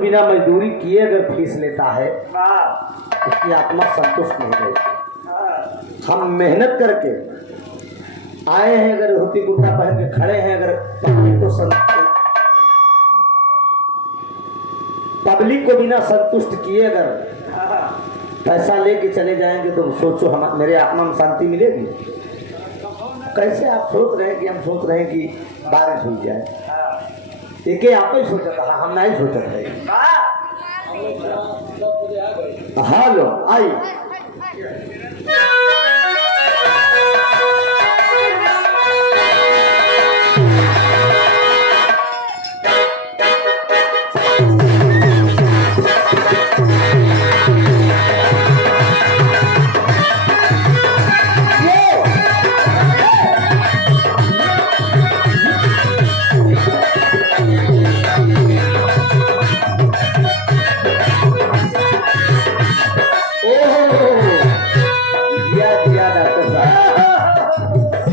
बिना मजदूरी किए अगर फीस लेता है उसकी आत्मा संतुष्ट नहीं रहेगी। हम मेहनत करके आए हैं, अगर धोती कुर्ता पहन के खड़े हैं, अगर पब्लिक को बिना संतुष्ट किए अगर पैसा लेके चले जाएंगे तो सोचो हम मेरे आत्मा में शांति मिलेगी। कैसे आप सोच रहे हैं कि हम सोच रहे हैं कि बारिश हो जाए, एक आप ही सोचा था, हम नहीं सोचा थे। हेलो आई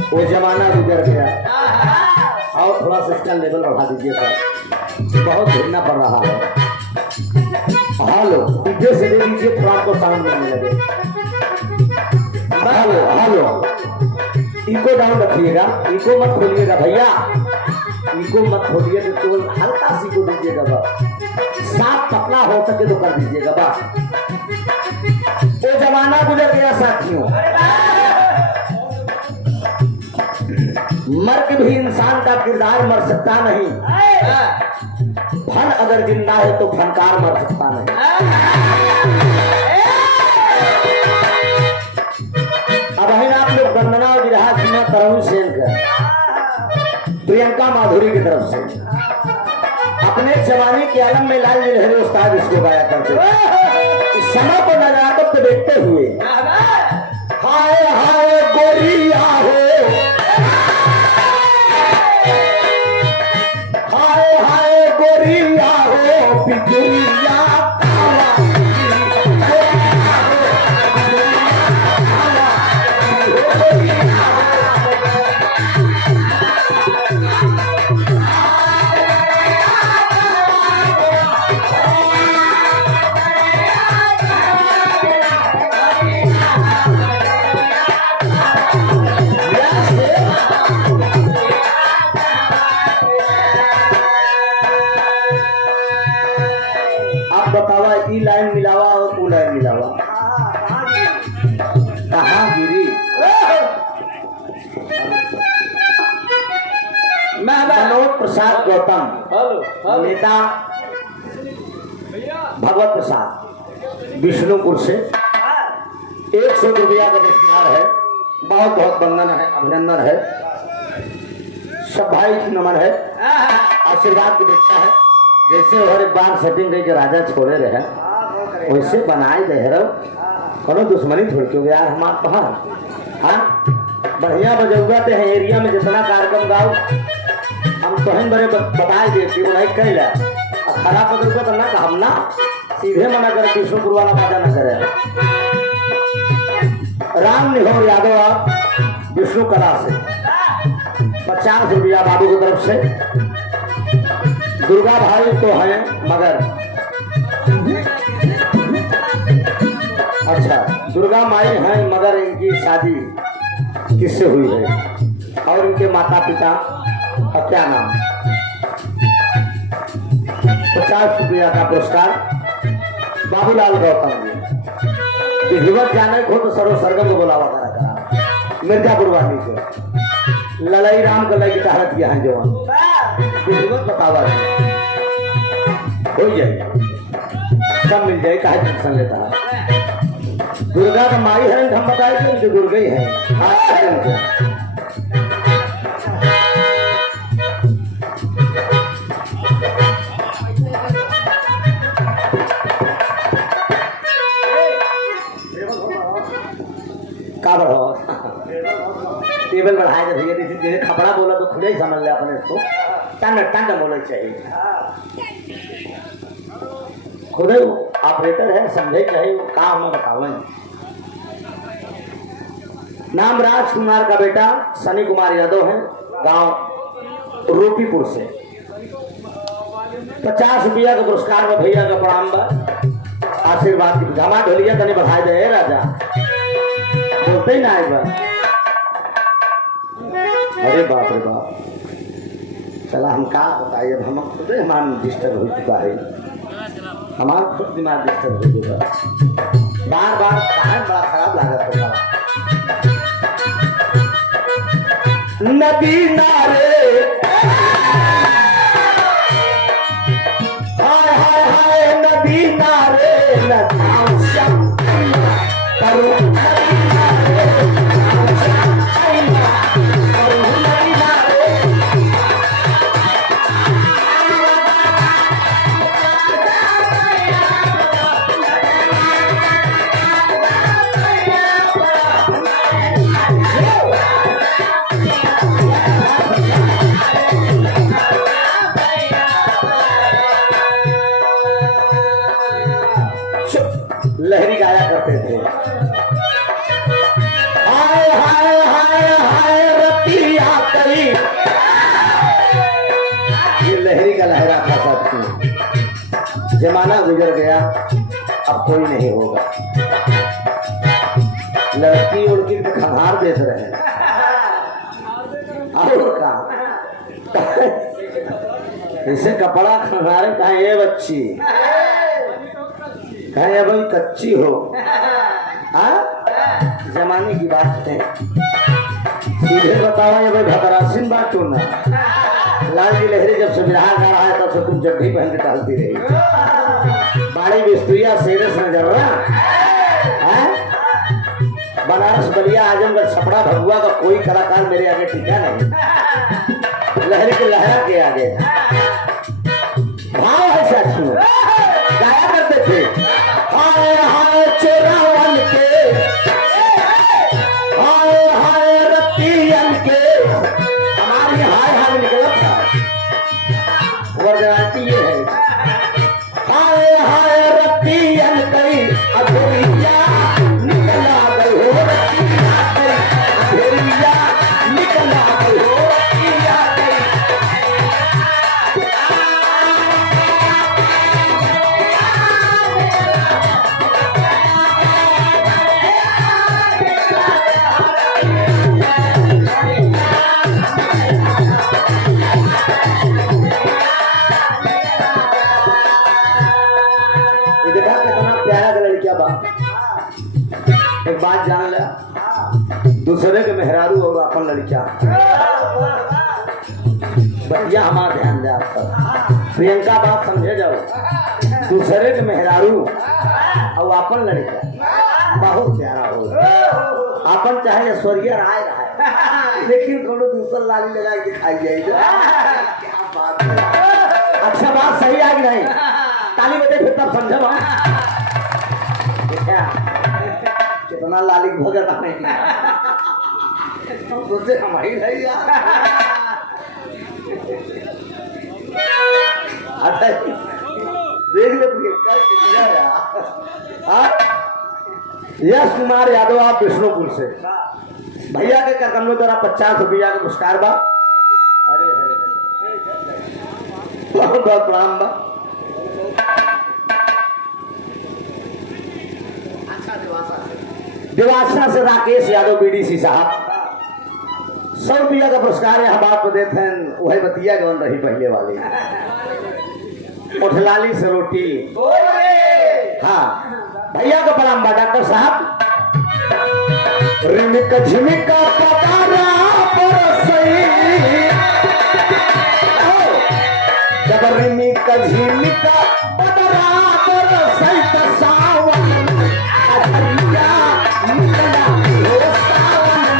वो जमाना गुजर गया और थोड़ा सा इसका लेवल बढ़ा दीजिए सर, बहुत घूमना पड़ रहा है। हेलो डीजे से ले लीजिए, थोड़ा आपको साउंड मिलने लगे। हेलो हेलो इको डाउन रखिएगा, इको मत खोलिएगा भैया, इको मत खोलिए तो हल्का सी को दीजिएगा, बस साफ पतला हो सके तो कर दीजिएगा बस। वो जमाना गुजर गया साथियों, मर के भी इंसान का किरदार मर सकता नहीं, फन अगर जिंदा है तो फनकार मर सकता नहीं। अब है आप लोग वंदना और विरहा सुना तरहुल सेन का प्रियंका माधुरी की तरफ से, अपने जवानी के आलम में लाल लहरी उस्ताद इसको गाया करते थे। इस समय को नजाकत को देखते हुए हाय हाय गोरिया हो, गोरिया हो पिजुरिया ई लाइन मिलावा और वो लाइन मिलावा, कहाँ गिरी? मनोज प्रसाद गौतम, नेता भगवत प्रसाद विष्णुपुर से 100 रुपया का पुरस्कार है। बहुत बहुत वंदन है, अभिनंदन है, सब भाई की नमन है, आशीर्वाद की अपेक्षा है। जैसे हर एक बार सेटिंग करके राजा छोड़े रहे वैसे बनाए दे रहो, कोनो दुश्मनी थोड़ के यार हमार कहा। हाँ बढ़िया बजौगा ते हैं एरिया में जितना कार्यक्रम गाओ हम तो हैं बड़े बताए दे कि उन्हें कहला खराब बजौगा तो ना हम ना सीधे मना करे, विष्णुपुर वाला बाजा ना करे। राम निहोर यादव आप विष्णु कला से 50 रुपया बाबू की तरफ से। दुर्गा भाई तो हैं मगर अच्छा दुर्गा माई हैं मगर इनकी शादी किससे हुई है और इनके माता पिता का क्या नाम। 50 रुपया का पुरस्कार बाबूलाल गौतम जी। विधिवत जाने को तो सर्व सरगम को बुलावा करा मिर्जापुर वाली को लड़ाई राम गलाई की तहत किया है जवान विधिवत बतावा हो जाए सब मिल जाए, काहे टेंशन लेता है। दुर्गा का माई है हम बताए थे जो दुर्गा ही है। का बढ़ो टेबल बढ़ाए थे भैया, जैसे खपड़ा बोला तो खुले ही समझ ले अपने इसको, टंड टंड बोलना चाहिए। खुद ऑपरेटर है समझे चाहे काम में बताओ। नाम राजकुमार का बेटा सनी कुमार यादव है, गांव रूपीपुर से। 50 रुपया का पुरस्कार में भैया का प्रणाम बा। आशीर्वाद की जमा ढोलिया तने बढ़ाई दे राजा बोलते ही ना आए बा। अरे बाप रे बाप, चला हम का बताइए, अब हम खुद हमारा डिस्टर्ब हो चुका है, हमारा खुद दिमाग डिस्टर्ब हो चुका है। बार बार कहा बड़ा खराब लागत होता है। नदी नारे हाय हाय हाय नदी नारे लहरी गाया करते थे। हाय हाय हाय हाय रतिया कई, ये लहरी का लहरा था साथी। जमाना गुजर गया, अब कोई नहीं होगा। लड़की उड़की में खंगार देते रहे और का इसे कपड़ा खंगारे कहा ये बच्ची कहे भाई कच्ची हो। जमाने की बात है, सीधे बताओ ये भाई भतरासिन बात हो ना। लाल जी लहरी जब से विराह कर रहा है तब से तुम जड्डी पहन के टहलती रही। बाड़ी बिस्तुरिया सेरस नजर रहा बनारस बलिया आजमगढ़ छपड़ा भगुआ का कोई कलाकार मेरे आगे टिका नहीं। लहरी के लहरा के आगे भाव है साथियों, गाया करते थे। हाय हाय चोरावन के, हाय हाय रतियन के, हमारी हाय हाय निकला था वर्गाती ये है। हाय हाय रतियन कई अधेरिया निकला गई हो, रतिया कई अधेरिया निकला गई हो, रतिया कई। एक बात जान लिया, दूसरे के मेहरारू और अपन लड़कियां भैया हमारा ध्यान दे। आप प्रियंका बात समझे जाओ, दूसरे के मेहरारू और अपन लड़कियां बहुत प्यारा हो। अपन चाहे स्वर्गीय राय रहा लेकिन कोनो दूसरा लाली लगा के दिखाई जाएगा। क्या बात है, अच्छा बात सही आ गई नहीं, ताली बजे फिर तब समझो कितना लाली भगत नहीं सोचे हमारी नहीं यार। देख ले यश कुमार यादव आप विष्णुपुर से भैया के कमलों द्वारा 50 रुपया का पुरस्कार बा। अरे बहुत बहुत प्रणाम बा। देवासना से राकेश यादव बीडीसी साहब 100 रुपया का पुरस्कार यहाँ बात को देते हैं। वही बतिया जौन रही पहले वाली उठलाली से रोटी। हाँ भैया का प्रणाम बा डॉक्टर साहब। रिमिक झिमिका पतारा परसई, जब रिमिक झिमिका पतारा परसई त सावन अधरिया निकला हो, सावन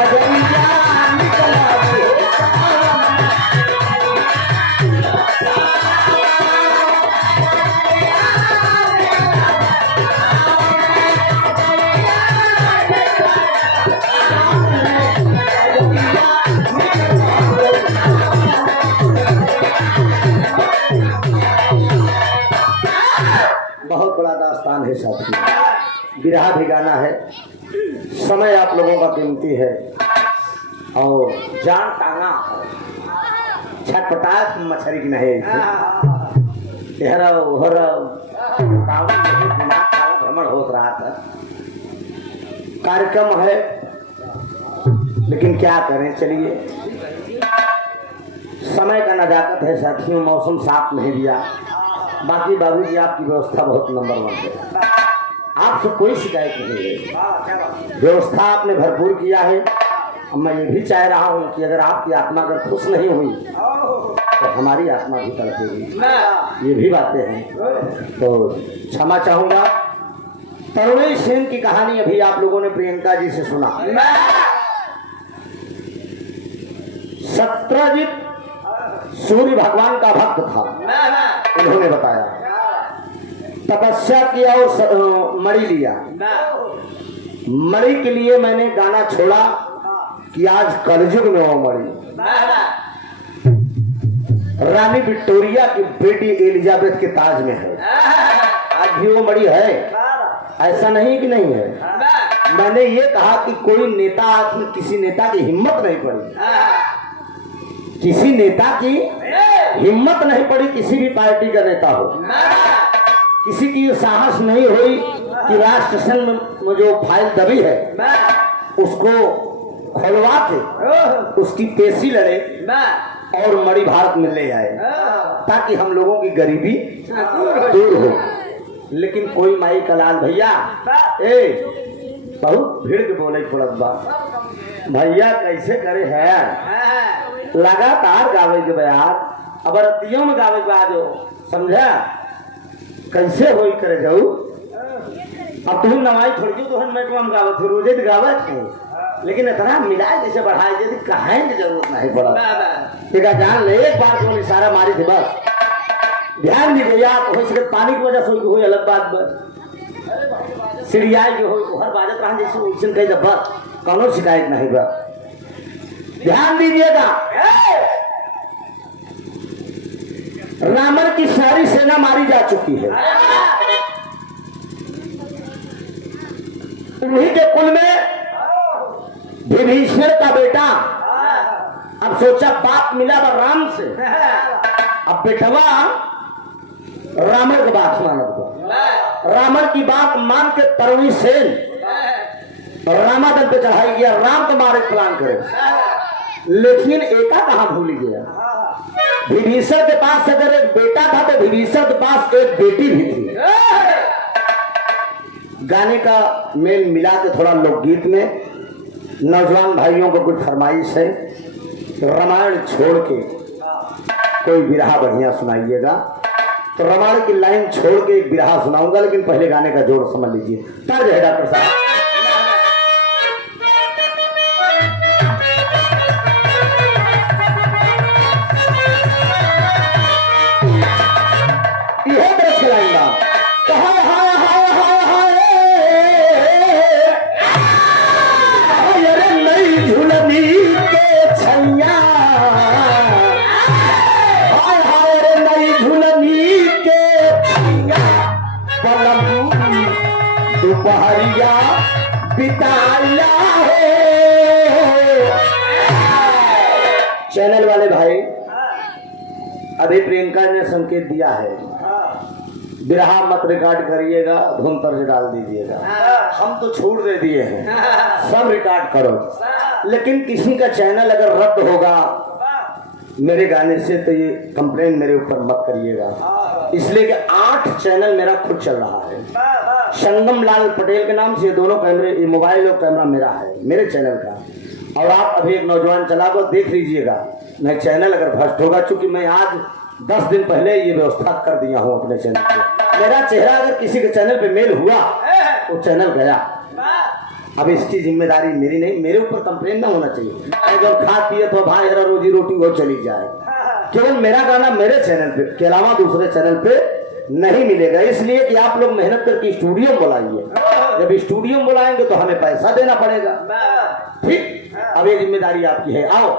अधरिया निकला हो, बहुत बड़ा दास्तान है साथी। बिरहा भी गाना है, समय आप लोगों का कीमती है और जान टांगा छटपटाए मछली की नहीं। भ्रमण हो रहा था। कार्यक्रम है लेकिन क्या करें, चलिए समय का नजाकत है साथियों, मौसम साफ नहीं दिया। बाकी बाबूजी आपकी व्यवस्था बहुत नंबर 1 है, आपसे कोई शिकायत नहीं है, व्यवस्था आपने भरपूर किया है। मैं ये भी चाह रहा हूँ कि अगर आपकी आत्मा अगर खुश नहीं हुई तो हमारी आत्मा भी तड़पेगी, ये भी बातें हैं। तो क्षमा चाहूंगा। तरुणी सेन की कहानी अभी आप लोगों ने प्रियंका जी से सुना। सत्यजित सूर्य भगवान का भक्त था, उन्होंने बताया, तपस्या किया और मणि लिया। मणि के लिए मैंने गाना छोड़ा कि आज कलयुग में वो मणि रानी विक्टोरिया की बेटी एलिजाबेथ के ताज में है। आज भी वो मणि है, ऐसा नहीं कि नहीं है। मैंने ये कहा कि कोई नेता, किसी नेता की हिम्मत नहीं पड़ी, किसी नेता की हिम्मत नहीं पड़ी, किसी भी पार्टी का नेता हो, किसी की साहस नहीं हुई कि राष्ट्र संघ में जो फाइल दबी है उसको खोलवा के उसकी पेशी लड़े और मणि भारत में ले आए ताकि हम लोगों की गरीबी दूर हो। लेकिन कोई माई का लाल भैया बहुत भीड़ के बोले पड़त बा, भैया कैसे करे है, लगातार गावे के बयार, अब रतियों में गावे के आज समझा कैसे होई करे जाऊ। अब तुम नवाई छोड़ के तो हम गावत थे, रोजे तो गावत थे, लेकिन इतना मिलाए जैसे बढ़ाए जैसे कहां की जरूरत नहीं पड़ा। ठीक है, जान ले एक बार को इशारा मारी थी बस, ध्यान दीजिए यार। हो सके पानी की वजह से हो अलग बात, बस सीढ़ियाई के हो हर बाजत रहा जैसे उसन कही बस कौनो शिकायत नहीं बा। ध्यान दीजिएगा, रावण की सारी सेना मारी जा चुकी है, उन्हीं के कुल में विभीषण का बेटा। अब सोचा बाप मिला राम से, अब बेटवा रावण की बात मानत, रावण की बात मान के तरुणी सेन रामादल पे चढ़ाई गया, राम को मारे प्लान करे, लेकिन एका कहां भूल गया। विभीषण के पास अगर एक बेटा था तो विभीषण के पास एक बेटी भी थी। गाने का मेल मिला के थोड़ा लोकगीत में नौजवान भाइयों को कुछ फरमाइश है, रामायण छोड़ के कोई बिरहा बढ़िया सुनाइएगा। तो रामायण की लाइन छोड़ के एक बिरहा सुनाऊंगा, लेकिन पहले गाने का जोड़ समझ लीजिए। तर्ज है डॉक्टर साहब, यह दर्ज खिलाएंगा। कहा हाय हाय हाय हाय अरे नई झुलनी के छैया, हाय हाय रे नई झुलनी के छैया, पलम दोपहरिया बिताया है। चैनल वाले भाई, अभी प्रियंका ने संकेत दिया है, बिरहा मत रिकॉर्ड करिएगा, धुन तर्ज डाल दीजिएगा। हम तो छूट दे दिए हैं, सब रिकॉर्ड करो, लेकिन किसी का चैनल अगर रद्द होगा मेरे गाने से तो ये कंप्लेन मेरे ऊपर मत करिएगा, इसलिए कि 8 चैनल मेरा खुद चल रहा है। संगम लाल पटेल के नाम से दोनों कैमरे, ये मोबाइल और कैमरा मेरा है, मेरे चैनल का। और आप अभी एक नौजवान चला को देख लीजिएगा, मैं चैनल अगर भ्रष्ट होगा, चूंकि मैं आज 10 दिन पहले ये व्यवस्था कर दिया हूँ अपने चैनल पे। मेरा चेहरा अगर किसी के चैनल पे मेल हुआ वो चैनल गया। अब इसकी जिम्मेदारी मेरी नहीं, मेरे ऊपर कंप्लेन ना होना चाहिए। जब खा पिए तो भाई हरा रोजी रोटी वो चली जाए, केवल मेरा गाना मेरे चैनल पे के अलावा दूसरे चैनल पे नहीं मिलेगा, इसलिए कि आप लोग मेहनत करके स्टूडियो बुलाइए। जब स्टूडियो बुलाएंगे तो हमें पैसा देना पड़ेगा, ठीक। अब ये जिम्मेदारी आपकी है। आओ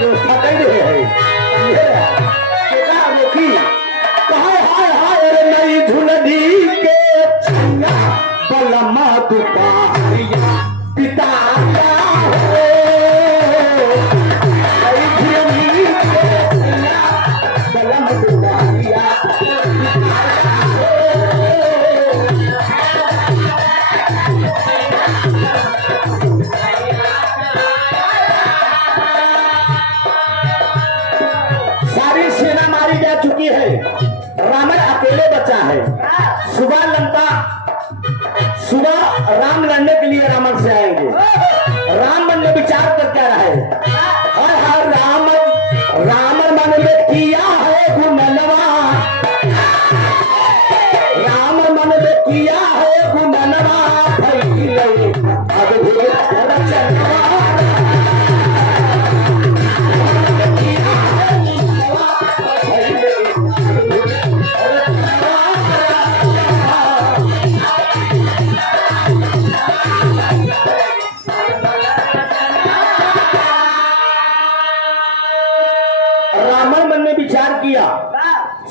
व्यवस्था कर रहे हैं, हाय हाय अरे नई झुलनी के छैया, बलमा दोपहरिया बिताया है। राम लड़ने के लिए रावण से आएंगे। राम ने विचार कर क्या रहे, हर राम मन में किया है गुणनवा, राम मन में किया है गुणनवा, अब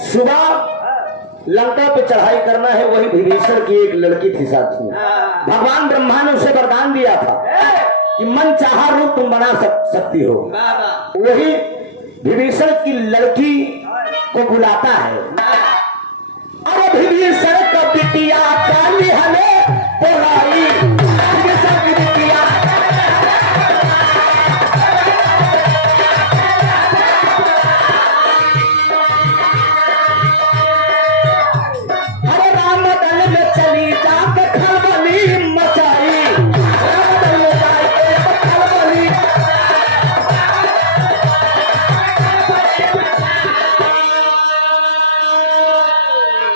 सुबह लंका पे चढ़ाई करना है। वही विभीषण की एक लड़की थी साथी, भगवान ब्रह्मा ने उसे वरदान दिया था कि मन चाहा रूप तुम बना सकती हो। वही विभीषण की लड़की को बुलाता है, अरे विभीषण का बिटिया काली हमें बोलाई, विभीषण की बिटिया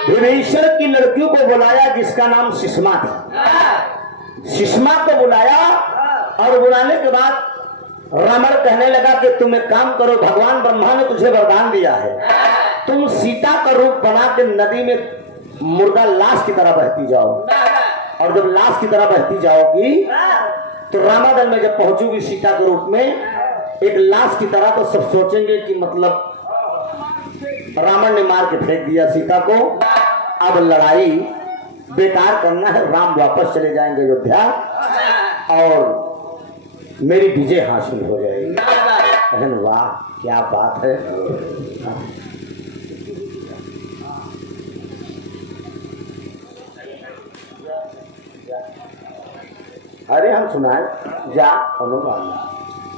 विभीषण की लड़कियों को बुलाया जिसका नाम सुषमा थी। सुषमा को बुलाया और बुलाने के बाद रावण कहने लगा कि तुम एक काम करो, भगवान ब्रह्मा ने तुझे वरदान दिया है, तुम सीता का रूप बना के नदी में मुर्दा लाश की तरह बहती जाओ, और जब लाश की तरह बहती जाओगी तो रामादल में जब पहुंचोगी सीता के रूप में एक लाश की तरह, तो सब सोचेंगे कि मतलब रावण ने मार के फेंक दिया सीता को, अब लड़ाई बेकार करना है, राम वापस चले जाएंगे अयोध्या और मेरी विजय हासिल हो जाएगी। बहन वाह क्या बात है। अरे हम सुनाए जा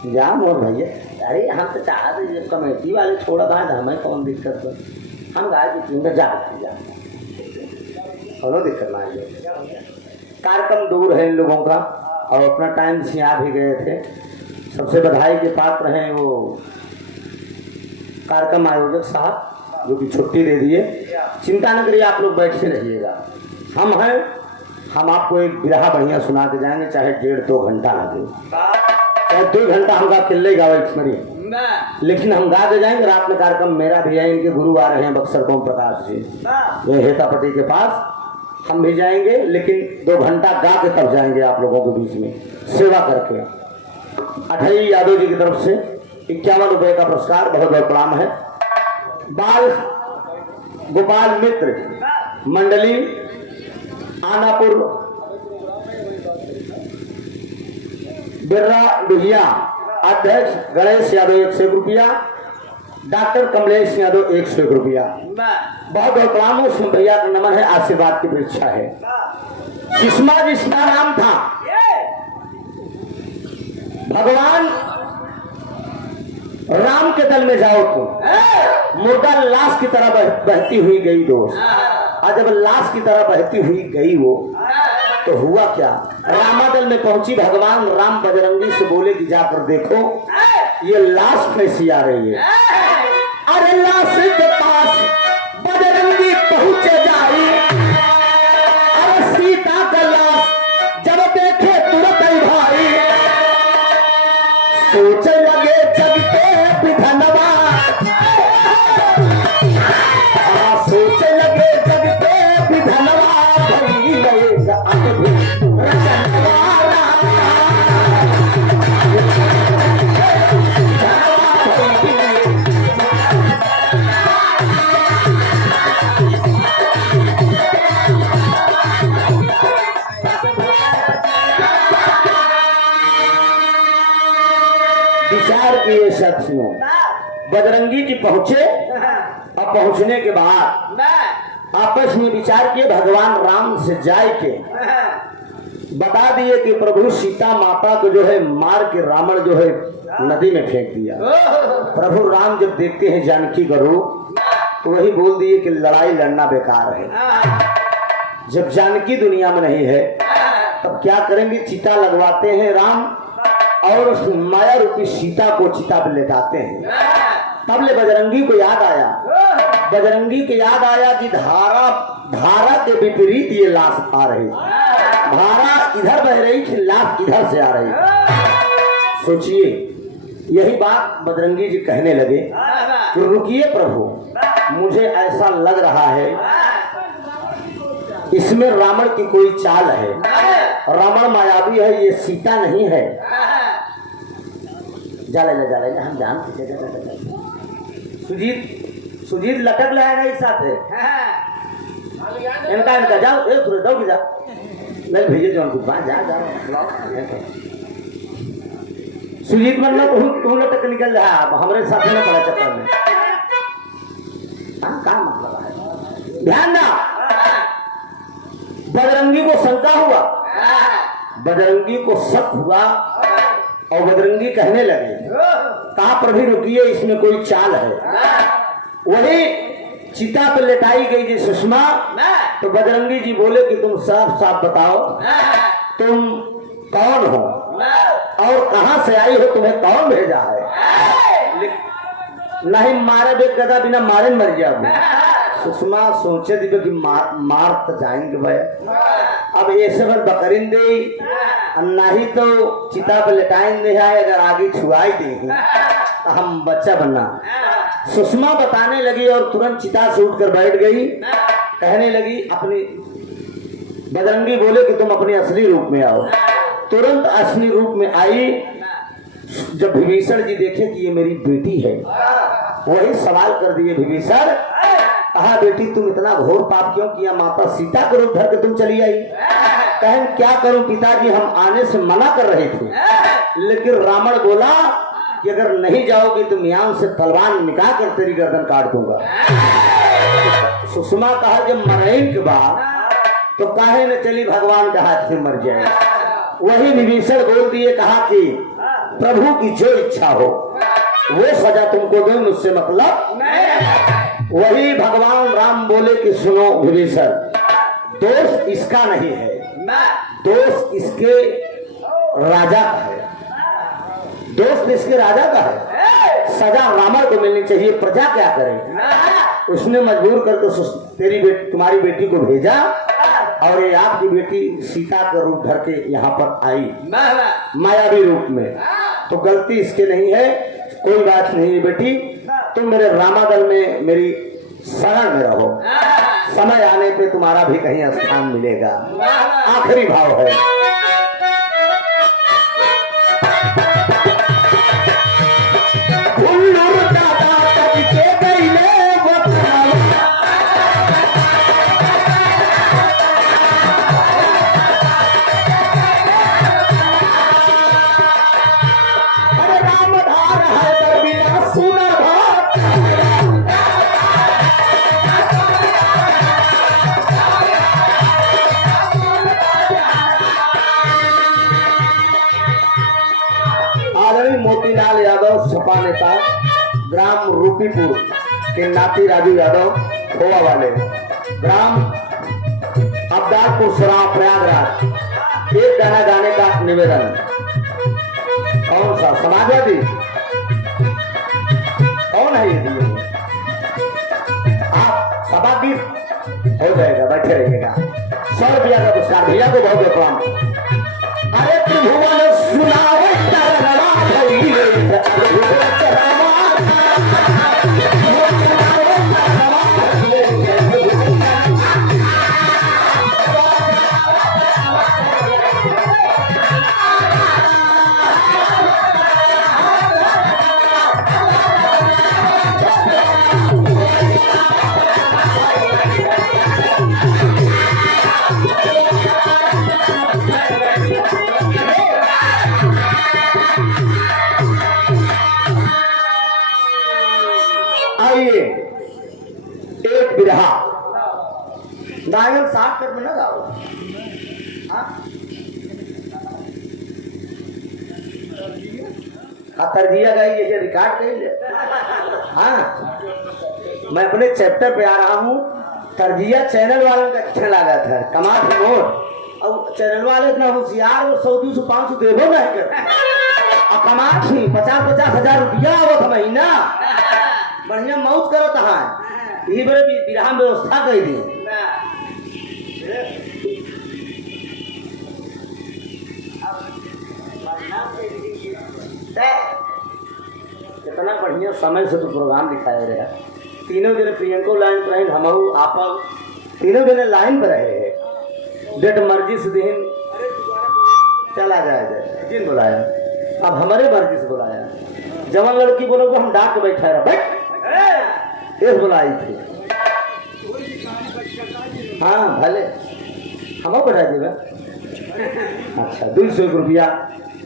जा मोर भैया, अरे हम तो चाहते कमेटी वाले छोड़ा था, हमें कौन दिक्कत है, हम गाय की टीम में जा दिक्कत ना है। कार्यक्रम दूर है इन लोगों का और अपना टाइम से आ भी गए थे। सबसे बधाई के पात्र हैं वो कार्यक्रम आयोजक साहब जो कि छुट्टी दे दिए। चिंता न करिए, आप लोग बैठे रहिएगा। हम हैं, हम आपको एक बिरहा बढ़िया सुना के जाएंगे, चाहे 1.5-2 घंटा लगे, चाहे 2 घंटा हम गा किले गावे, लेकिन हम गा के जाएंगे। रात में कार्यक्रम मेरा भी है, इनके गुरु आ रहे हैं बक्सर ओम प्रकाश जी, ये हेतापति के पास, हम भी जाएंगे, लेकिन 2 घंटा गा के तब जाएंगे आप लोगों के बीच में सेवा करके। अठई यादव जी की तरफ से 51 रुपए का पुरस्कार, बहुत बहुत प्रणाम है। बाल गोपाल मित्र मंडली आनापुर बिर्रा डुहिया अध्यक्ष गणेश यादव 101 रुपया, डॉक्टर कमलेश यादव 101 रुपया, बहुत बहुत प्रणाम हो। सुन भैया का नमन है, आशीर्वाद की परीक्षा है। सुषमा जिसका नाम था, भगवान राम के दल में जाओ तुम, मुर्दा लाश की तरह बहती हुई गई दोस्त, और जब लाश की तरह बहती हुई गई वो, तो हुआ क्या, रामादल में पहुंची, भगवान राम बजरंगी से बोले कि जाकर देखो ये लाश कैसी आ रही है। अरे लाश के पास बजरंगी पहुंचे जाई, अरे सीता का लाश जब देखे तुरंत ही भाई, सोचे लगे जग के विधनवा, सोचे लगे जग के विधनवा, विचार किए साथियों, बजरंगी जी पहुंचे, अब पहुंचने के बाद आपस में विचार किए, भगवान राम से जाए के बता दिए कि प्रभु सीता माता को जो है मार के रावण जो है नदी में फेंक दिया। प्रभु राम जब देखते हैं जानकी का रूप, तो वही बोल दिए कि लड़ाई लड़ना बेकार है। जब जानकी दुनिया में नहीं है तब क्या करेंगे, चिता लगवाते हैं राम और उस माया रूपी सीता को चिता पर लेटाते हैं। तब ले बजरंगी को याद आया, बजरंगी को याद आया कि धारा के विपरीत ये लाश आ रही, धारा इधर बह रही थी, लाश इधर से आ रही। सोचिए, यही बात बजरंगी जी कहने लगे कि रुकिए प्रभु, मुझे ऐसा लग रहा है इसमें रावण की कोई चाल है, रावण मायावी है, ये सीता नहीं है। जा ले हम जान सुजीत लटक ले है नहीं साथ है इनका जाओ दौड़ जा नहीं भेजे जो जा सुजीत मतलब तू लटक निकल रहा है हमारे साथ में बड़ा चक्कर में। क्या मतलब है, ध्यान ना। बजरंगी को शंका हुआ, बजरंगी को शक हुआ और बजरंगी कहने लगे, कहा प्रभु रुकिए, इसमें कोई चाल है। वही चिता पे लेटाई गई जी सुषमा, तो बजरंगी जी बोले कि तुम साफ साफ बताओ तुम कौन हो और कहां से आई हो, तुम्हें कौन भेजा है। नहीं मारे बे कदा बिना मारे मर जाओ। सुषमा सोचे दी कि मार तो जाएंगे भाई, अब ये सब बकरीन दे नहीं तो चिता पे लटाएंगे, अगर आगे छुआई देंगे तो हम बच्चा बनना। सुषमा बताने लगी और तुरंत चिता से उठकर बैठ गई, कहने लगी अपनी, बजरंगी बोले कि तुम अपने असली रूप में आओ। तुरंत असली रूप में आई। जब विभीषण जी देखे कि ये मेरी बेटी है, वही सवाल कर दिए विभीषण, कहा बेटी तुम इतना घोर पाप क्यों किया, माता सीता का रूप धर के तुम चली आई। कहें क्या करूं पिताजी, हम आने से मना कर रहे थे, लेकिन रावण बोला कि अगर नहीं जाओगी तो म्यान से तलवार निकाल कर तेरी गर्दन काट दूंगा। सुषमा कहा जब मरने के बाद तो काहे न चली भगवान के हाथ से मर जाए। वही विभीषण बोल दिए, कहा कि प्रभु की जो इच्छा हो वो सजा तुमको दो, मुझसे मतलब नहीं। वही भगवान राम बोले कि सुनो विभीषण, दोष इसका नहीं है, दोष इसके राजा का है, दोस्त इसके राजा का है। सजा रावण को मिलनी चाहिए, प्रजा क्या करे। उसने मजबूर करके तुम्हारी बेटी को भेजा और ये आपकी बेटी सीता का रूप धर के यहाँ पर आई मायावी रूप में। तो गलती इसके नहीं है, कोई बात नहीं बेटी, तुम मेरे रामादल में मेरी शरण में रहो, समय आने पे तुम्हारा भी कहीं स्थान मिलेगा। आखिरी भाव है, मोतीलाल यादव सपा नेता ग्राम रूपीपुर के नाती राजू यादव खोवा वाले, ग्राम अब्दालपुर सराव प्रयागराज, एक गाना गाने का निवेदन। कौन सा समाजवादी कौन है ये? आप सभा की हो जाएगा, बैठे रहिएगा। 100 रुपया का पुरस्कार, भैया को बहुत प्रणाम। अरे त्रिभुवन सुनाओ एक बिरहा नायक 60 कर में ना गाओ। तरजिया गाई ये रिकॉर्ड कर ले। हाँ, मैं अपने चैप्टर पे आ रहा हूँ। तरजिया चैनल वालों का अच्छा लगा था, कमाल मोड़ और चैनल वाले इतना होशियार वो 100-200-500 देवो नहीं कर कमा 50-50 हजार रुपया आवत महीना बढ़िया मौज करत है यही बड़े बिरहा में व्यवस्था कर दी कितना बढ़िया समय से तो प्रोग्राम दिखाया रहा तीनों जने प्रियंको लाइन पर रहे हम आप तीनों जने लाइन पर रहे हैं डेट मर्जी से दिन चला जाए जिन बुलाया अब हमारे मर्जी से बुलाया जवान लड़की बोलोगे हम डाक के बैठा रहा बैठ इस बुलाई थी हाँ भले हम बैठा देगा अच्छा 200 रुपया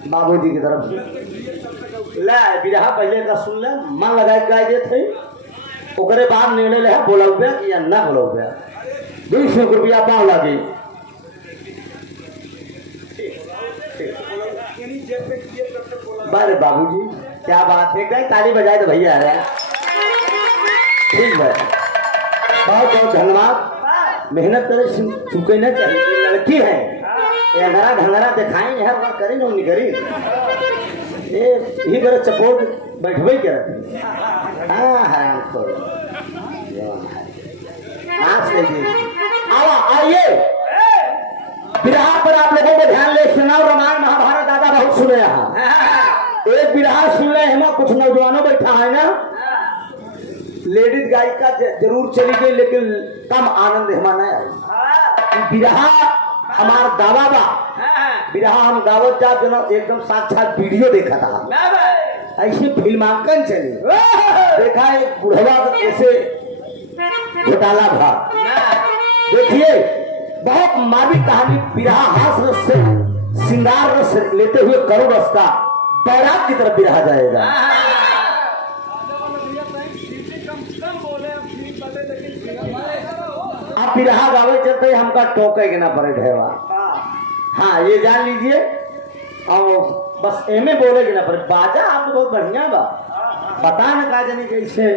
बाबूजी की तरफ से ला बिरहा पहले का सुन ले मन लगा के गाय देते ओकरे बाद निर्णय ले बोला हुआ या ना बोला हुआ 200 रुपया पाँव लागे बारे बाबूजी क्या बात है कहीं ताली बजाए तो भैया है ठीक है बहुत बहुत धन्यवाद मेहनत करे चुके ना चाहिए लड़की है घरा घंगरा दिखाएंगे हर बार करेंगे उन्हीं करी ये ही बड़े चपोट बैठबे के रखे हाँ हाँ आइए बिरहा पर आप लोगों को ध्यान ले सुना रामायण महाभारत दादा बहुत सुने यहाँ एक बिरहा सुन रहे हैं कुछ नौजवानों बैठा है ना लेडीज गायिका जरूर चली गई लेकिन कम आनंद हमारा आई बिरहा हमारा दावा बा बिरहा हम गावत जा जना एकदम साक्षात वीडियो देखा था ऐसे फिल्मांकन चली देखा एक बुढ़वा कैसे घोटाला भा देखिए बहुत मार्मिक कहानी बिरहा हास रस से श्रृंगार रस लेते हुए करोड़ रस का बैराग की तरफ बिरहा जाएगा आप बिरहा गावे चलते हमका टोके के ना पड़े ढेवा हाँ ये जान लीजिए और बस एमे बोले के ना पड़े बाजा आप तो बहुत बढ़िया बा बता न का जानी कैसे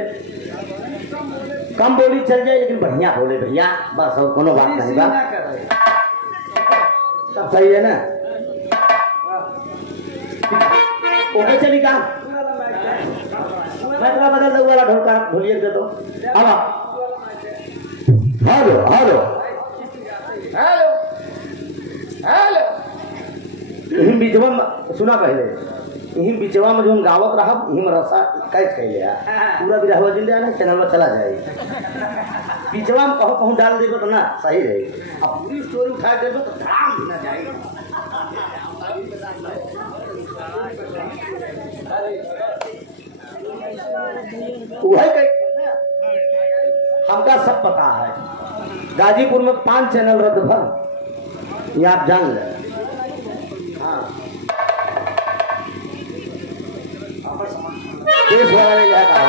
कम बोली चल जाए लेकिन बढ़िया बोले भैया बस और कोनो बात नहीं बा सब सही है ना ओके चली का मैं थोड़ा बदल दो वाला ढोलका भूलिए दे दो अब हेलो हेलो हेलो हेलो यही बीचवा सुना पहले यही बीचवा में जो हम गावत रहा यही में रसा कैच कर लिया पूरा बिरहवा जिंदा ना चैनल में चला जाए बीचवा में कहूँ कहूँ डाल देबो तो ना सही रहे अब पूरी स्टोरी उठा देबो तो धड़ाम भी ना जाएगा वही हमका सब पता है गाजीपुर में 5 चैनल रद्द भर ये आप जान ले हाँ देश वाला ने क्या कहा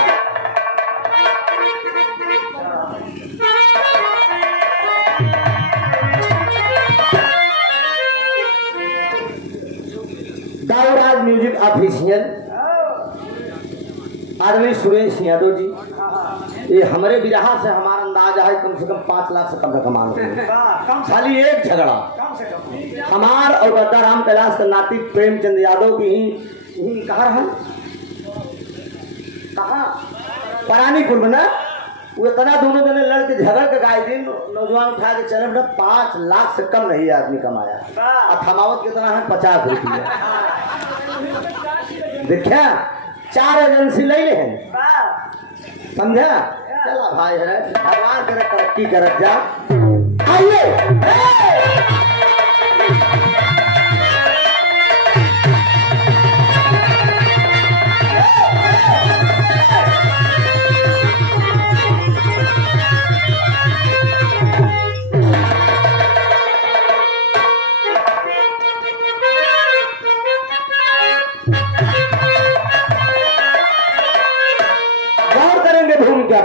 दाऊराज म्यूजिक ऑफिशियल आदमी सुरेश यादव जी ये हमारे बिरहा से हमारा अंदाजा है कम से कम 5 लाख से कम रकम खाली एक झगड़ा हमार और गद्दा राम कैलाश का नाती प्रेमचंद यादव की ही कहा है कहा परानीपुर में ना वो इतना दोनों जने लड़के झगड़ के गाय दिन नौजवान उठा के चले मतलब 5 लाख से कम नहीं आदमी कमाया और थमावत कितना है 50 रुपया देखा 4 एजेंसी ले ले समझा चला भाई है भगवान करे तरक्की करत जा आइए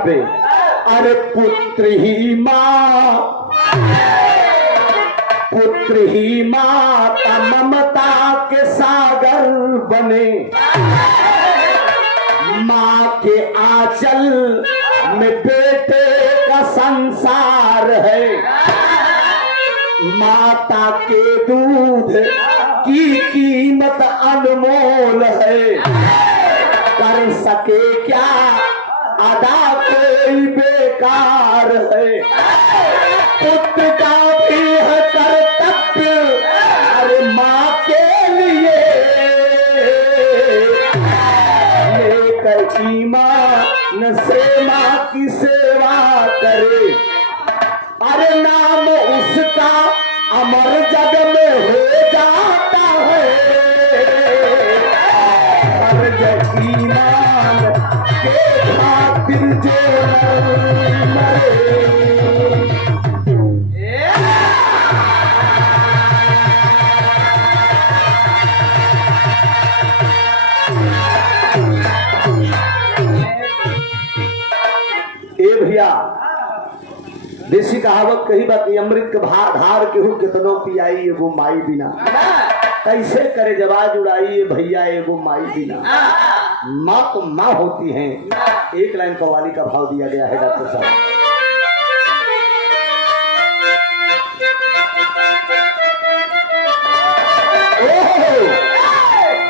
पे अरे पुत्र ही माता ममता के सागर बने माँ के आंचल में बेटे का संसार है माता के दूध की कीमत अनमोल है, कर सके क्या अदा कोई बेकार है। पुत्र का भी है कर्तव्य अरे माँ के लिए, लेकर ईमान से माँ की सेवा करे, अरे नाम उसका अमर जग में हो जाता है। हर जग ईमान के खातिर जो मरे। ए भैया देसी कहावत कही बात अमृत के धार केहू कितनो पियाई एगो माई बिना, कैसे करे जवाज उड़ाई भैया एगो माई बिना। माँ तो माँ होती हैं। एक लाइन कव्वाली का भाव दिया गया है डॉक्टर साहब।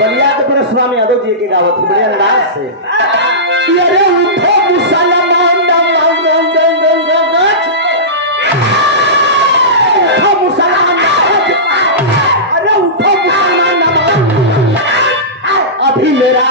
बलिया के पर स्वामी यादव जी के गावत बड़े अंदाज से कि अरे उठो मुसलमान अभी मेरा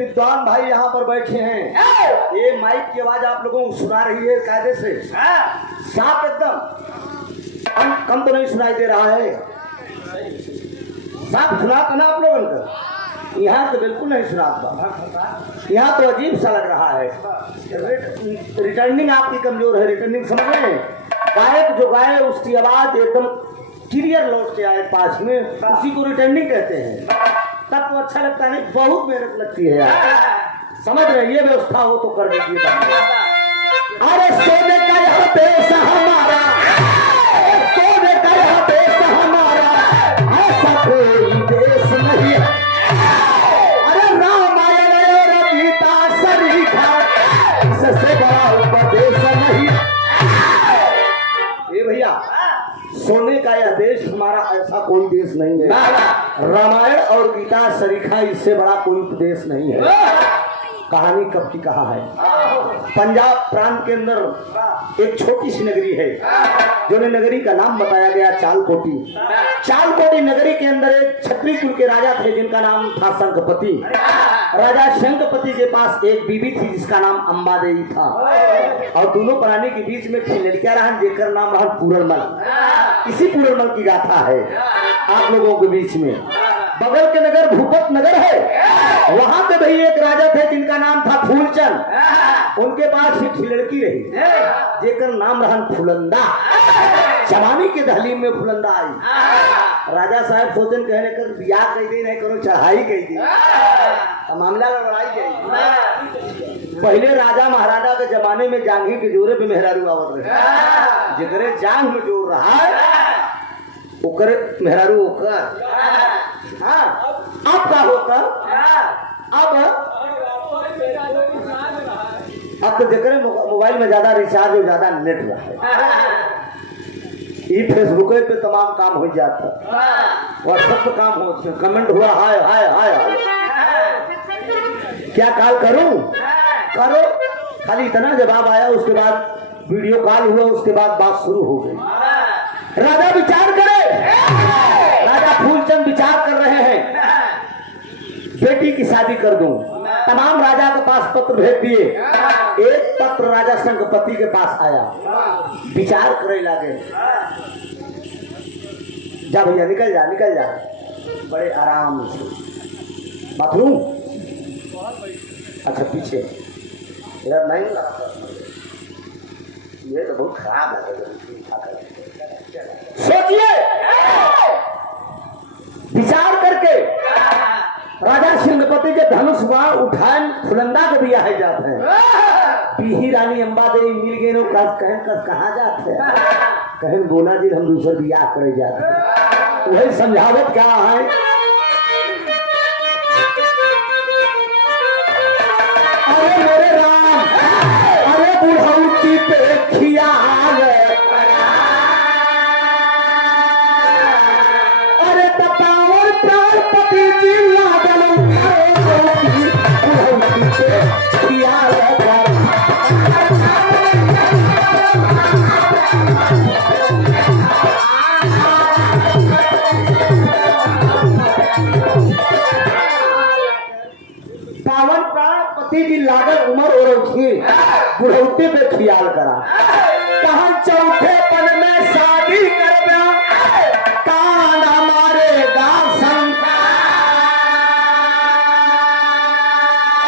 विद्वान भाई यहाँ पर बैठे हैं। ये माइक की आवाज आप लोगों को सुना रही है कायदे से, साफ एकदम, कम तो नहीं सुनाई दे रहा है। साफ सुना था ना आप लोगों को? यहाँ तो बिल्कुल नहीं सुना। यहाँ तो अजीब सा लग रहा है। रिटर्निंग आपकी कमजोर है। रिटर्निंग समझ रहे हैं? गायक जो गाए उसकी आवाज एकदम क्लियर लौट के आए पास में, उसी को रिटर्निंग कहते हैं। तब तो अच्छा लगता नहीं, बहुत मेहनत लगती है यार। समझ रहे? ये व्यवस्था हो तो कर दीजिए। अरे सोने का यह देश हमारा, सोने का यह देश हमारा, ऐसा कोई देश नहीं है। अरे रामायण और गीता सरीखा, इससे बड़ा उपदेश नहीं है। ये भैया सोने का यह देश हमारा, ऐसा कोई देश नहीं है। रामायण और गीता सरीखा, इससे बड़ा कोई उपदेश नहीं है। कहानी कब की कहा है? पंजाब प्रांत के अंदर एक छोटी सी नगरी है, जो नगरी का नाम बताया गया चालकोटी। चालकोटी नगरी के अंदर एक क्षत्रिय कुल के राजा थे जिनका नाम था शंखपति। राजा शंखपति के पास एक बीबी थी जिसका नाम अंबादेवी था, और दोनों प्राणी के बीच में लड़कियां रहन जेकर नाम रहा पूरनमल। इसी पूरनमल की गाथा है आप लोगों के बीच में। बगल के नगर भूपत नगर है, वहां पे भाई एक राजा थे जिनका नाम था फूलचंद। उनके पास एक लड़की रही जेकर नाम रहन फुलंदा। जवानी के दहलीम में फुलंदा आई। राजा साहब सोचन कहने कर ब्याह कह दी, नहीं करो चढ़ाई कह दी, मामला गड़बड़ाई गई। पहले राजा महाराजा के जमाने में जांघी के जोरे पे मेहरारू आवत रहे, जिकरे जांघ में जोर रहा ओकर मेहरारू ओकर। हाँ, अब क्या होता? अब तो जकरे मोबाइल में ज्यादा रिचार्ज और ज्यादा नेट रहा है, ये फेसबुक पे तमाम काम हो जाता, व्हाट्सएप पे काम हो, कमेंट हुआ हाय हाय हाय हाय, क्या कॉल करूं? करो, खाली इतना जवाब आया, उसके बाद वीडियो कॉल हुआ, उसके बाद बात शुरू हो गई। राजा विचार करे, राजा फूलचंद विचार कर रहे हैं बेटी की शादी कर दूं। तमाम राजा के पास पत्र भेज दिए, एक पत्र राजा संगपति के पास आया, विचार करे लगे, जा भैया निकल जा निकल जा, बड़े आराम से बाथरूम, अच्छा पीछे इधर नहीं लगा, ये तो बहुत खराब है। सोचिए, विचार करके राजा सिंहपति के धनुष बाण उठाए फुलंदा के बिया है जाते हैं। पीही रानी अम्बा देवी मिल गए नो, कहन कहाँ जाते हैं, कहन बोला जी हम दूसरे बियाह करे जाते हैं। वही समझावत क्या है, अरे मेरे राम, अरे बुढ़ौती पे खियाल, अरे ततावर प्राणपति जी लागल, बुढ़ौती पे खियाल। पावन प्राणपति जी लागल उमर और बुढ़ौती पे ख्याल करा, कहा चौथे पन में शादी करना, कान हमारे गासन,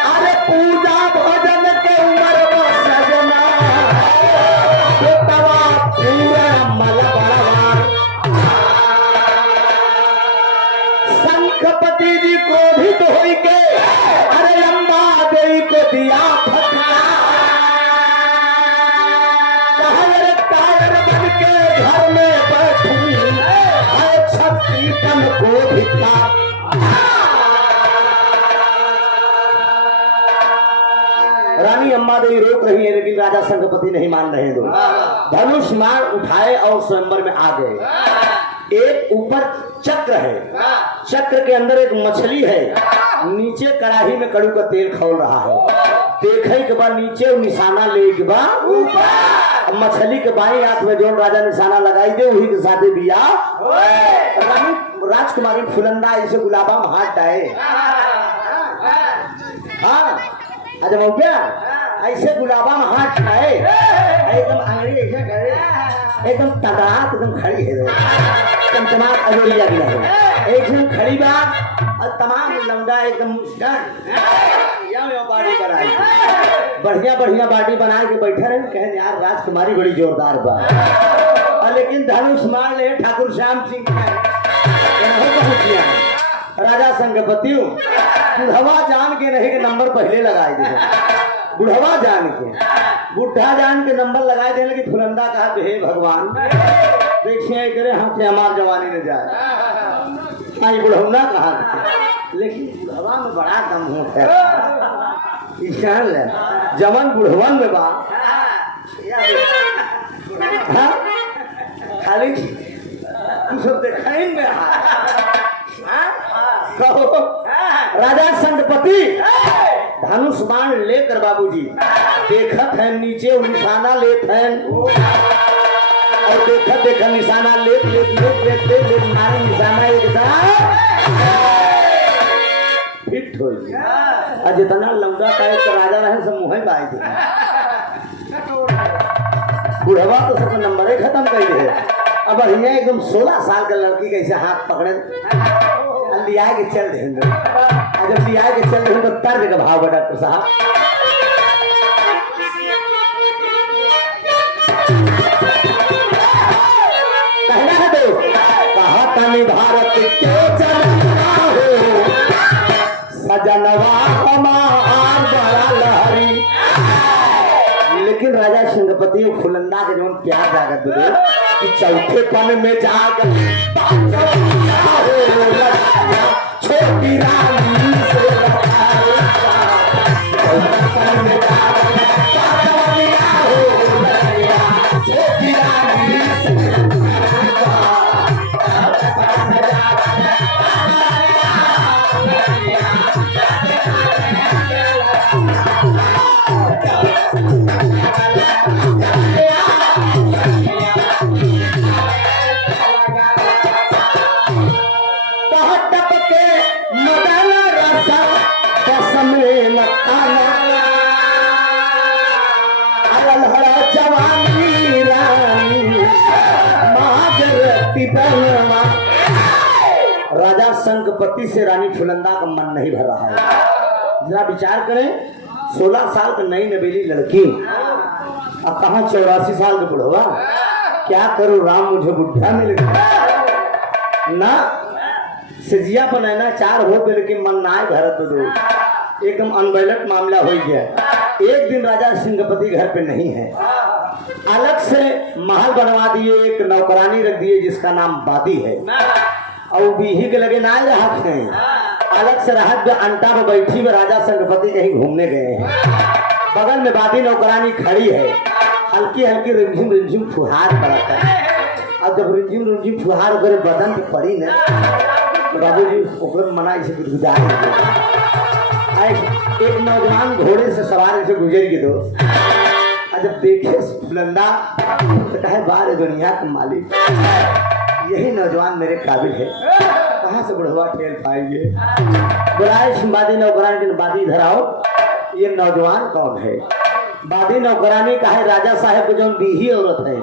अरे पूजा भजन के उमर वो सजना, तवा पूरा मल बड़वा। संखपति जी क्रोधित होई के अरे अम्बा देवी को दिया फटका, टायर बन के घर में बैठी है छत्ती तन को भिक्का। रानी अम्बा देवी रोक रही है, लेकिन राजा संगपति नहीं मान रहे दो। धनुष मार उठाए और स्वयंवर में आ गए। एक ऊपर चक्र है, चक्र के अंदर एक मछली है, नीचे कड़ाही में कड़ू का तेल खौल रहा है। देखे के बाद नीचे निशाना ले के बाद ऊपर मछली के बाई हाथ में जो राजा निशाना लगाई दे वही के साथ बिया। रानी राजकुमारी फुलंदा ऐसे गुलाबा में हाथ डाले, हाँ अरे मौका ऐसे गुलाबा में हाथ डाले, एकदम अंगड़ी ऐसे करे, एकदम तगड़ात एकदम खड़ी है, तमाम अजोरिया गिला है, एकदम खड़ी बा और तमाम लंगा एकदम बाड़ी बनाई, बढ़िया बढ़िया बाड़ी बना के बैठे रहे, कहे यार राजकुमारी बड़ी जोरदार बा। और लेकिन धनुष मार ले ठाकुर श्याम सिंह राजा संगपति बुढ़वा जान के नहीं के नंबर पहले लगाए दे, बुढ़वा जान के बुढ़ा जान के नंबर लगाए देने की फुलंदा कहा हे भगवान देखिए करे हमसे हमार जवानी न जाए। आई बुढ़ौना कहा, लेकिन बुढ़वा में बड़ा दम होता है, जवन बुढ़वन में बा खाली सब देखाई में कहो। राजा संगपति धनुष बाण लेकर बाबूजी देखत है नीचे निशाना लेत है, और देखत देखा निशाना लेत लेत लेत लेत लेत लेत मारे निशाना एकदम फिट हो गया। जितना लंबा टाइप का राजा रहे सब मुँह बाई दे, बुढ़वा तो सब नंबर ही खत्म कर दे। अब बढ़िया एकदम 16 साल का लड़की कैसे हाथ पकड़े लिया के चल देंगे, जब लिया के चल देंगे तो तर्ज का भाव डॉक्टर साहब। कहना है तो कहा तनी भारत के जनता हो सजनवा हमार बड़ा लहरी। लेकिन राजा सिंहपति फुलंदा के जो प्यार जागत दे कि चौथे पन में जाकर छोटी रानी से छोटी रानी संकपति से रानी फुलंदा का मन नहीं भर रहा है। जरा विचार करें, 16 साल की नई नवेली लड़की, अब कहाँ 84 साल के बुढ़वा, क्या करो राम मुझे बुढ़ा मिल गया ना। सजिया बनाना 4 हो पे लेकिन मन ना भरत दो, एकदम अनबैलट मामला हो गया। एक दिन राजा सिंहपति घर पे नहीं है, अलग से महल बनवा दिए, एक नौकरानी रख दिए जिसका नाम बादी है, और बीही के लगे ना रहा है, अलग से राहत जो अंटा में बैठी में राजा सिंहपति कहीं घूमने गए हैं। बगल में बादी नौकरानी खड़ी है, हल्की हल्की रिमझिम रिमझिम फुहार पड़ता है। अब जब रिमझिम रिमझिम फुहार अगर बदन पे पड़ी ना, तो बाबूजी ओकर मना इसे गुजार एक नौजवान घोड़े से सवार से गुजर के दो, जब देखे फुलंदा तो कहे बार दुनिया का मालिक, यही नौजवान मेरे काबिल है, कहाँ से बुढ़वा ठेल पाएंगे। बुलाए बादी नौकरानी, बादी इधर आओ, ये नौजवान कौन है। बादी नौकरानी का है राजा साहब को जो बीही औरत है,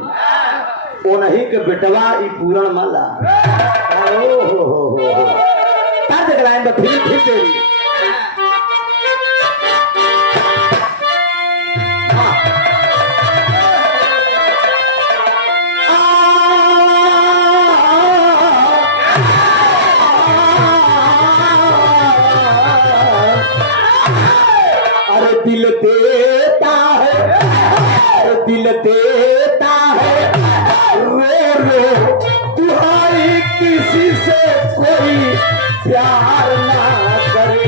वो नहीं के बेटवा ई पूरण माला। ओ हो फिर दिल देता है, दिल देता है, रो रो दुहाई किसी से कोई प्यार ना करे।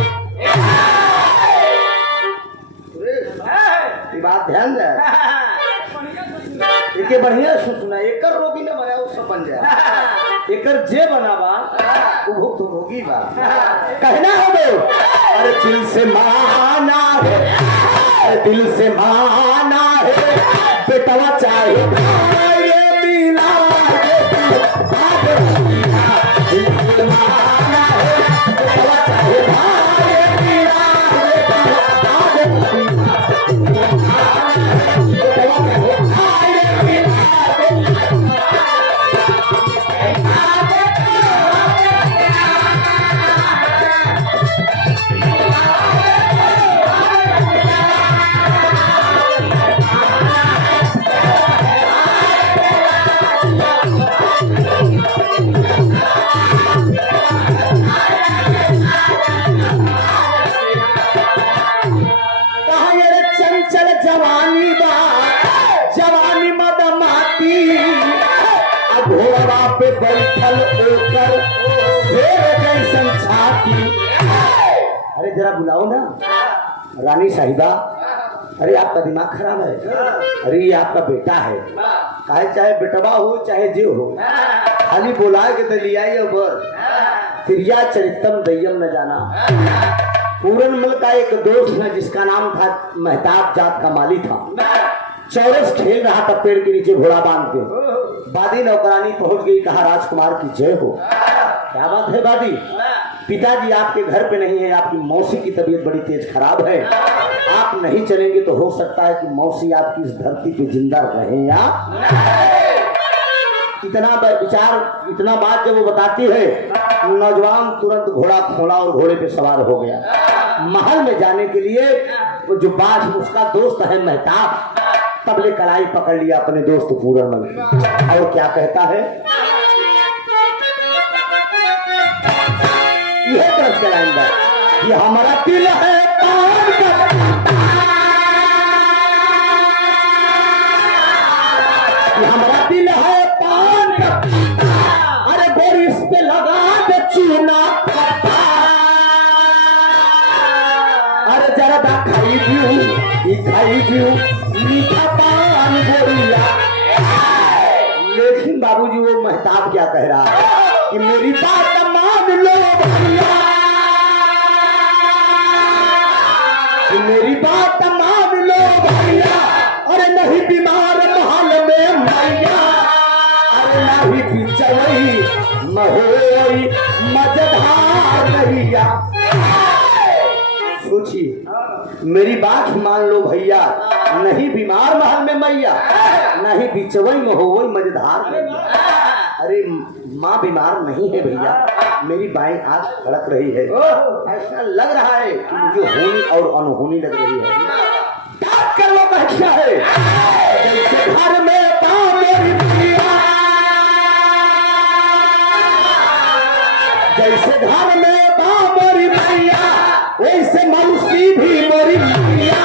ये बात ध्यान दे, एक बढ़िया सुना, एक रोगी ना बना उससे बन जाए, एक जे बनावा वो तो रोगी बा कहना हो दो। अरे दिल से माना है, दिल से माना है, बेटवा चाहे घोड़ा पे बैठल होकर जैसन छाती। अरे जरा बुलाओ ना रानी साहिबा, अरे आपका दिमाग खराब है, अरे ये आपका बेटा है, चाहे बेटवा हो चाहे जो हो, खाली बोला के तो लिया तिरिया चरितम दय्यम न जाना। पूरनमल का एक दोस्त है जिसका नाम था मेहताब जात का माली था, चौरस खेल रहा था पेड़ के नीचे घोड़ा बांध के। बादी नौकरानी पहुंच गई, कहा राजकुमार की जय हो। क्या बात है बादी, पिताजी आपके घर पे नहीं है, आपकी मौसी की तबीयत बड़ी तेज खराब है, आप नहीं चलेंगे तो हो सकता है कि मौसी आपकी इस धरती पे जिंदा रहे या इतना विचार, इतना बात जब वो बताती है, नौजवान तुरंत घोड़ा खोला और घोड़े पे सवार हो गया। महल में जाने के लिए वो जो बाज उसका दोस्त है मेहताब, तबले कलाई पकड़ लिया अपने दोस्त पूरनमल की, और क्या कहता है, यह तरफ के लाइन पर, ये हमारा दिल है पान का, ये हमारा दिल है पान का, अरे गोरी इस पे लगा दे चूना, अरे जरा खाई दियो मीठा पान गोरिया। लेकिन बाबूजी वो मेहताब क्या कह रहा है कि मेरी बात मान लो भैया, मेरी बात मान लो भैया, अरे नहीं बीमार महल में मैया, अरे नहीं बिचवई महोई मजधार नैया। सोचिए, मेरी बात मान लो भैया, नहीं बीमार महल में मैया, नहीं बिचवई महोई मजधार नैया। अरे माँ बीमार नहीं है भैया, मेरी बाएं आंख धड़क रही है, ऐसा लग रहा है कि मुझे होनी और अनहोनी लग रही है। बात कर लो क्या है, जैसे घर में पाँव मेरी पिया, जैसे घर में पाँव मेरी पिया, वैसे मौसी भी मेरी पिया।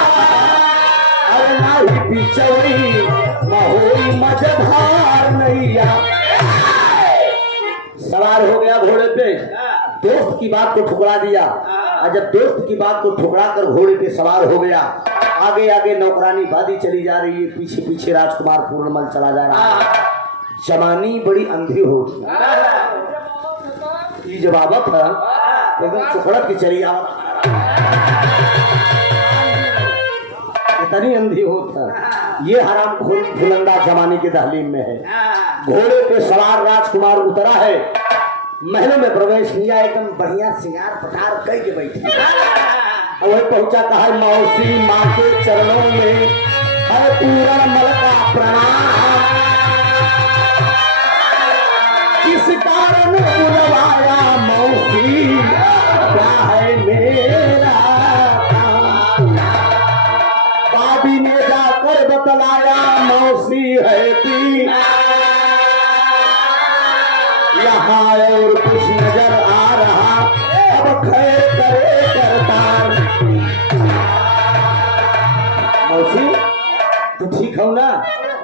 अरे नाही पिछड़ी महोई मजधार नैया। सवार हो गया घोड़े पे, दोस्त की बात को ठुकरा दिया, और जब दोस्त की बात को ठुकरा कर घोड़े पे सवार हो गया, आगे आगे नौकरानी बादी चली जा रही है, पीछे पीछे राजकुमार पूर्णमल चला जा रहा है। जवानी बड़ी अंधी हो ये जब आवत है एकदम चुखड़त की चली आवत, इतनी अंधी होता ये हराम खोर फुलंदा जमाने के दहलीम में है। घोड़े पे सवार राजकुमार उतरा है, महलों में प्रवेश किया, एकदम बढ़िया सिंगार पटार कई के बैठी, और वही पहुंचा, कहा मौसी माँ के चरणों में है पूर्णमल का प्रणाम, किस कारण बुलवाया मौसी, क्या है मेरा काम। बाबी ने जाकर बतलाया मौसी है कि यहाँ और कुछ नजर आ रहा, अब खैर करे करतार। मौसी तू ठीक हो ना?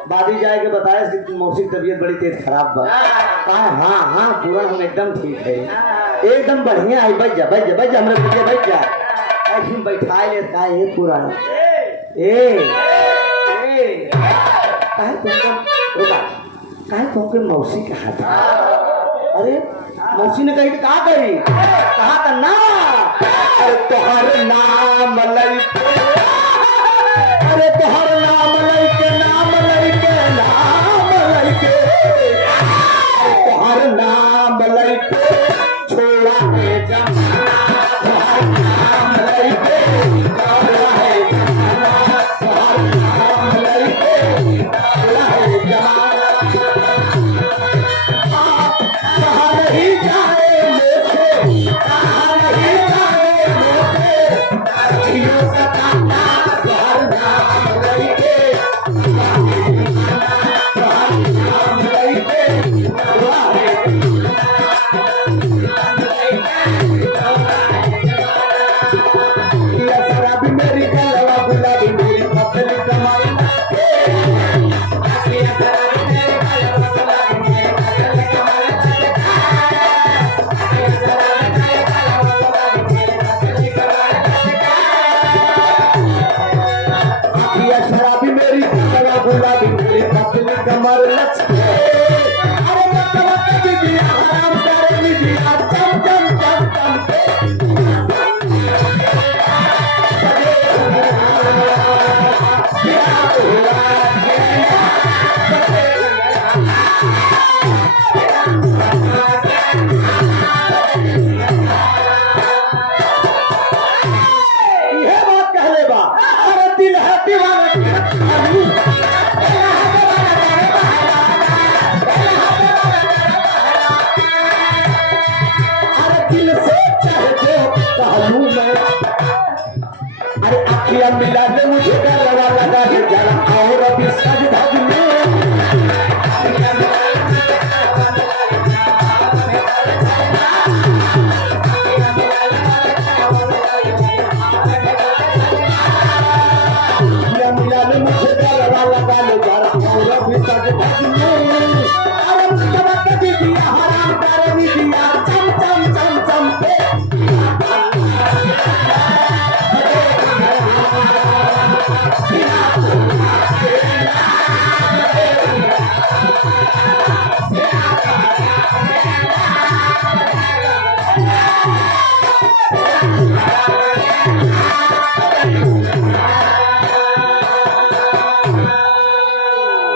बादी जाके बताया कि मौसी की तबीयत बड़ी तेज खराब बा। हाँ हाँ पूरा हम एकदम ठीक है, एकदम बढ़िया है। बैठ जा बैठ जा बैठ जा, हमरे पीछे बैठ जा, ऐसे बैठा लेता है ये पूरा। काहे तुमको मौसी कहा था? अरे मौसी ने कही कहा कही कहा था ना, अरे तोहर नाम लई, अरे तोहर नाम लई के नाम लई के नाम लई के, तोहर नाम लई के छोड़ा है जमाना, तोहर नाम लई के छोड़ा है जमाना, तोहर नाम लई के छोड़ा है जमाना। कहा नहीं जाए मोखे, कहा नहीं जाए मोखे, अखियों का ताना, तोहर नाम लई के तोहर नाम लई के छोड़ा है शराबी मेरी गलवा गुलाबी मेरी पतली कमाई, शराबी मेरी गलवा गुलाबी मेरी पतली कमर लचके, अरे दीदिया हराम करे दीदिया चम चम चम चम पे। यह बात कह ले बा, अरे दिल है दीवाना, अरे दिल से चाहे जो कहलूं मैं, अरे अखियां मिला दे मुझे गलवा लगा दे जरा और अभी सज धज में। मिला दे मुझे गलवा लगा दे जरा और अभी सज धज में, अरे मुझे कभी दिया हराम करे दिया चम चम चम चम पे।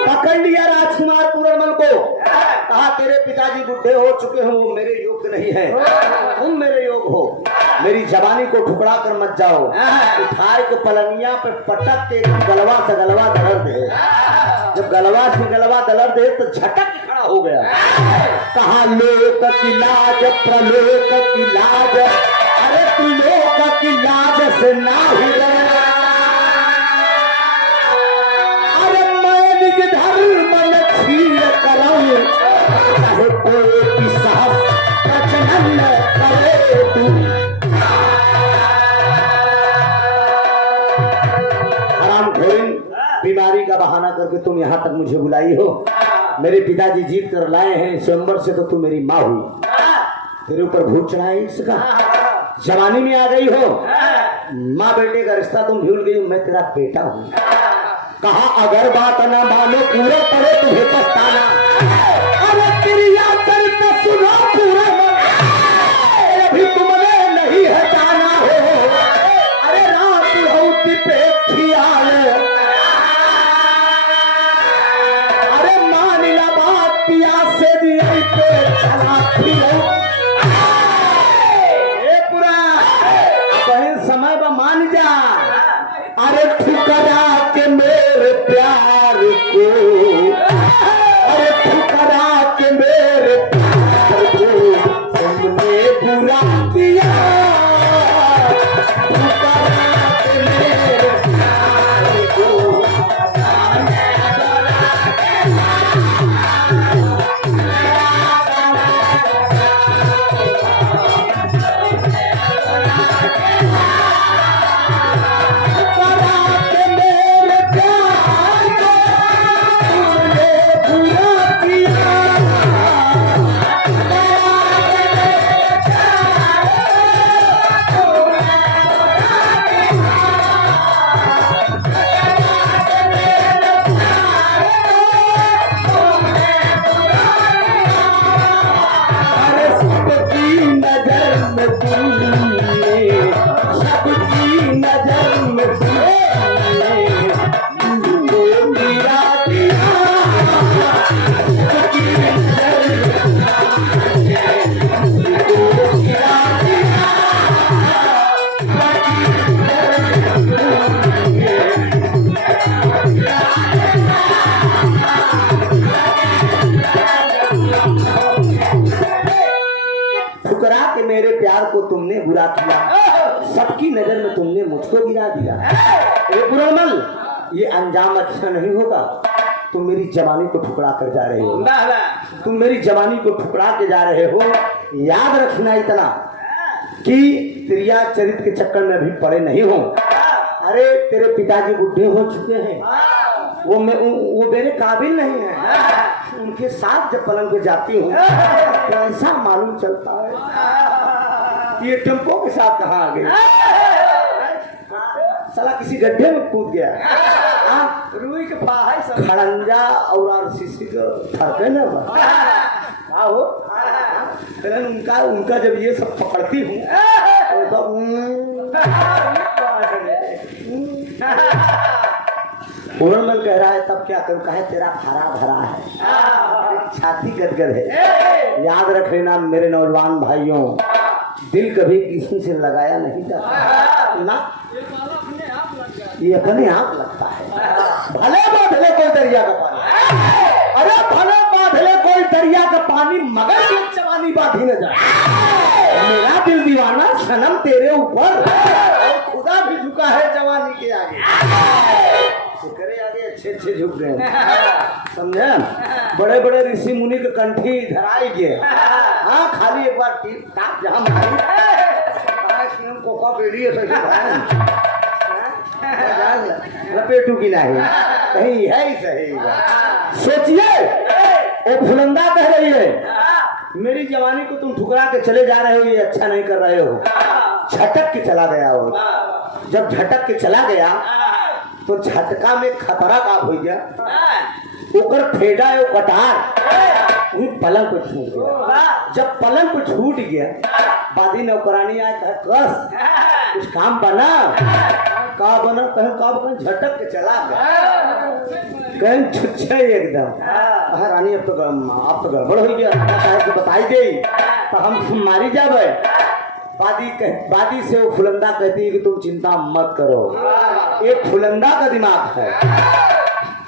पकड़ लिया राजकुमार पूर्णमल को, कहा तेरे पिताजी बुढ़े हो चुके हैं, वो मेरे योग्य नहीं है, तुम मेरे योग्य हो। मेरी जवानी को ठुकरा कर मत जाओ, उठाए को पलनिया पे पटक के गलवा से गलवा दलर दे। जब गलवा से गलवा दलर दे तो झटक के खड़ा हो गया, कहा लोग लोक की लाज प्रलोक की लाज, अरे तू लोक की लाज से नाही डरना। अरे मैं निज धर्म न छीन करऊं, चाहे कोई की साहब प्रचलन करे तू। बीमारी का बहाना करके तुम यहाँ तक मुझे बुलाई हो। मेरे पिताजी जीत कर लाए हैं स्वयंवर से, तो तू मेरी माँ हुई, तेरे ऊपर भूत चढ़ा है इसका। जवानी में आ गई हो, माँ बेटे का रिश्ता तुम भूल गई, मैं तेरा बेटा हूँ। कहा अगर बात ना मानो पूरा करे तुम्हें पछताना। अरे क्रिया करके सुनो पूरा अभी तुमने नहीं हटाना हो। अरे रात होती पे खियाल, से दिए पे चला पूरा कहीं समय पर मान जा। अरे ठुकरा के मेरे प्यार को, अरे ठुकरा के मेरे प्यार को तुमने बुरा किया। ठुकरा के मेरे प्यार को ठुकरा के मेरे प्यार को तुमने बुरा किया, सबकी नजर में तुमने मुझको गिरा दिया। पुरमल, ये अंजाम अच्छा नहीं होगा। तुम मेरी जवानी को ठुकरा कर जा रहे हो, तुम मेरी जवानी को ठुकरा के जा रहे हो। याद रखना इतना कि त्रिया चरित्र के चक्कर में अभी पड़े नहीं हो। अरे तेरे पिताजी बुढ़े हो चुके हैं, वो मेरे काबिल नहीं है। उनके साथ जब पलंग पे जाती हूँ तो ऐसा मालूम चलता है ये टेम्पो के साथ कहाँ आ गई, साला किसी गड्ढे में कूद गया। रुई के खड़ंजा और शीशी को थरके न हो। उनका जब ये सब पकड़ती हूँ तो पूरनमल कह रहा है तब क्या करूं, कहे तेरा भरा भरा है, छाती गदगद है। याद रख लेना मेरे नौजवान भाइयों, दिल कभी किसी से लगाया नहीं जाता ना, ये अपने आप लगता है। भले बादले कोई दरिया का पानी, अरे भले बादले कोई दरिया का पानी, मगर ये जवानी बाधी न जाए। मेरा दिल दीवाना सनम तेरे ऊपर, खुदा भी झुका है जवानी के आगे। करे आगे अच्छे अच्छे झुक गए, समझे। बड़े बड़े ऋषि मुनि के कंठी धराई गए। हाँ, खाली एक बार टीप टाप जहाँ कोका बेड़ी लपेटू की नहीं कहीं है ही सही। सोचिए, वो फुलंदा कह रही है मेरी जवानी को तुम ठुकरा के चले जा रहे हो, ये अच्छा नहीं कर रहे हो। झटक के चला गया वो, जब झटक के चला गया तो झटका में खतरा का हो गया, ओकर फेड़ा है कटार, वही पलंग पे छूट गया। जब पलंग पे छूट गया, बादी नौकरानी आए कहे कस कुछ काम बना, का बना, कहे का बना, झटक के चला गया। कहीं छुच्छे एकदम, रानी अब तो गड़बड़ हो गया, कि बताई गई तो हम मारी जावे। बादी से वो फुलंदा कहती है कि तुम चिंता मत करो, एक फुलंदा का दिमाग है,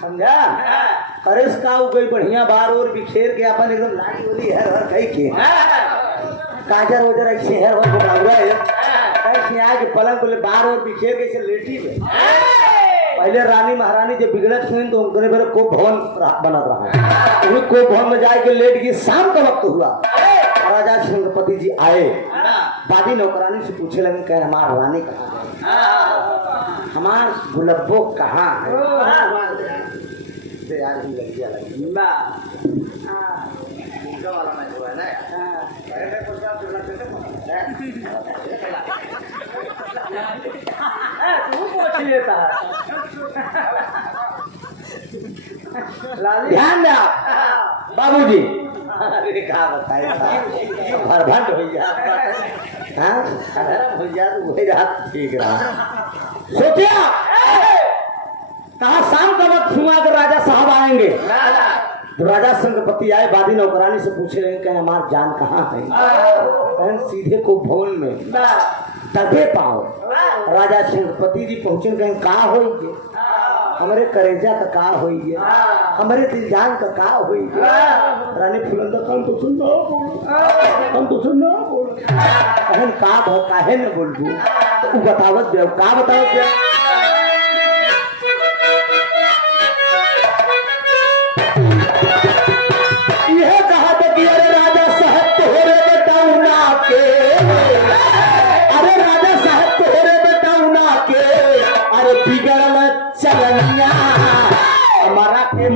समझा। करेस का हो गई बढ़िया बार और बिखेर के अपन एकदम लाली वाली हर कहीं के काजर वजर ऐसे है हो बाबा ऐसे आके पलंग को बार और बिखेर के ऐसे लेटी में पहले रानी महारानी जब बिगड़त हुई तो उनके मेरे को भवन बनत रहा उन्हीं को भवन में जाके लेट गई। शाम का वक्त हुआ, राजा श्रृंगपति जी आए, बादी नौकरानी से पूछे लगे कह हमार रानी कहाँ है, हमार गुलब्बो कहाँ है। यार ही लग गया वाला मैं हुआ ना तू पूछ लेता ध्यान दे बाबूजी। अरे कहा बताए भरभट हो गया हो गया तो वही रात ठीक रहा। सोचिया कहा शाम का वक्त हुआ अगर राजा साहब आएंगे। तो राजा श्रृंगपति आए, बादी नौकरानी से पूछे रहे कहे हमार जान कहाँ है। कहन सीधे को भवन में दबे पाओ। राजा श्रृंगपति जी पहुंचे कहें कहाँ होइए, हमारे करेजा का कहाँ होइए, हमारे दिल जान का कहाँ होइए। रानी फुलंदा हम तो सुनना हम तो सुनना कहन का काहे न बोलबू तो बतावत दे का बतावत दे। हमारा के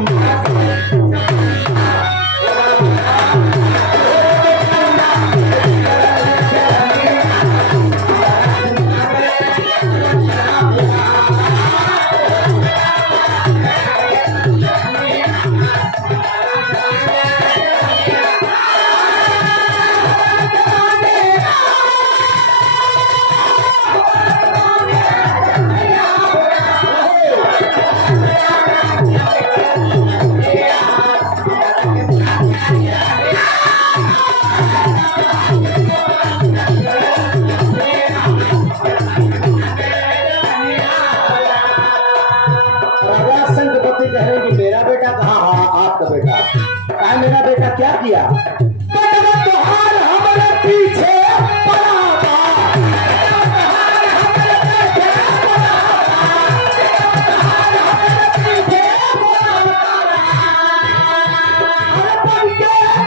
मेरा बेटा कहाँ, आपका बेटा कहा, मेरा बेटा क्या किया, तुहार हमारे पीछे पड़ा था।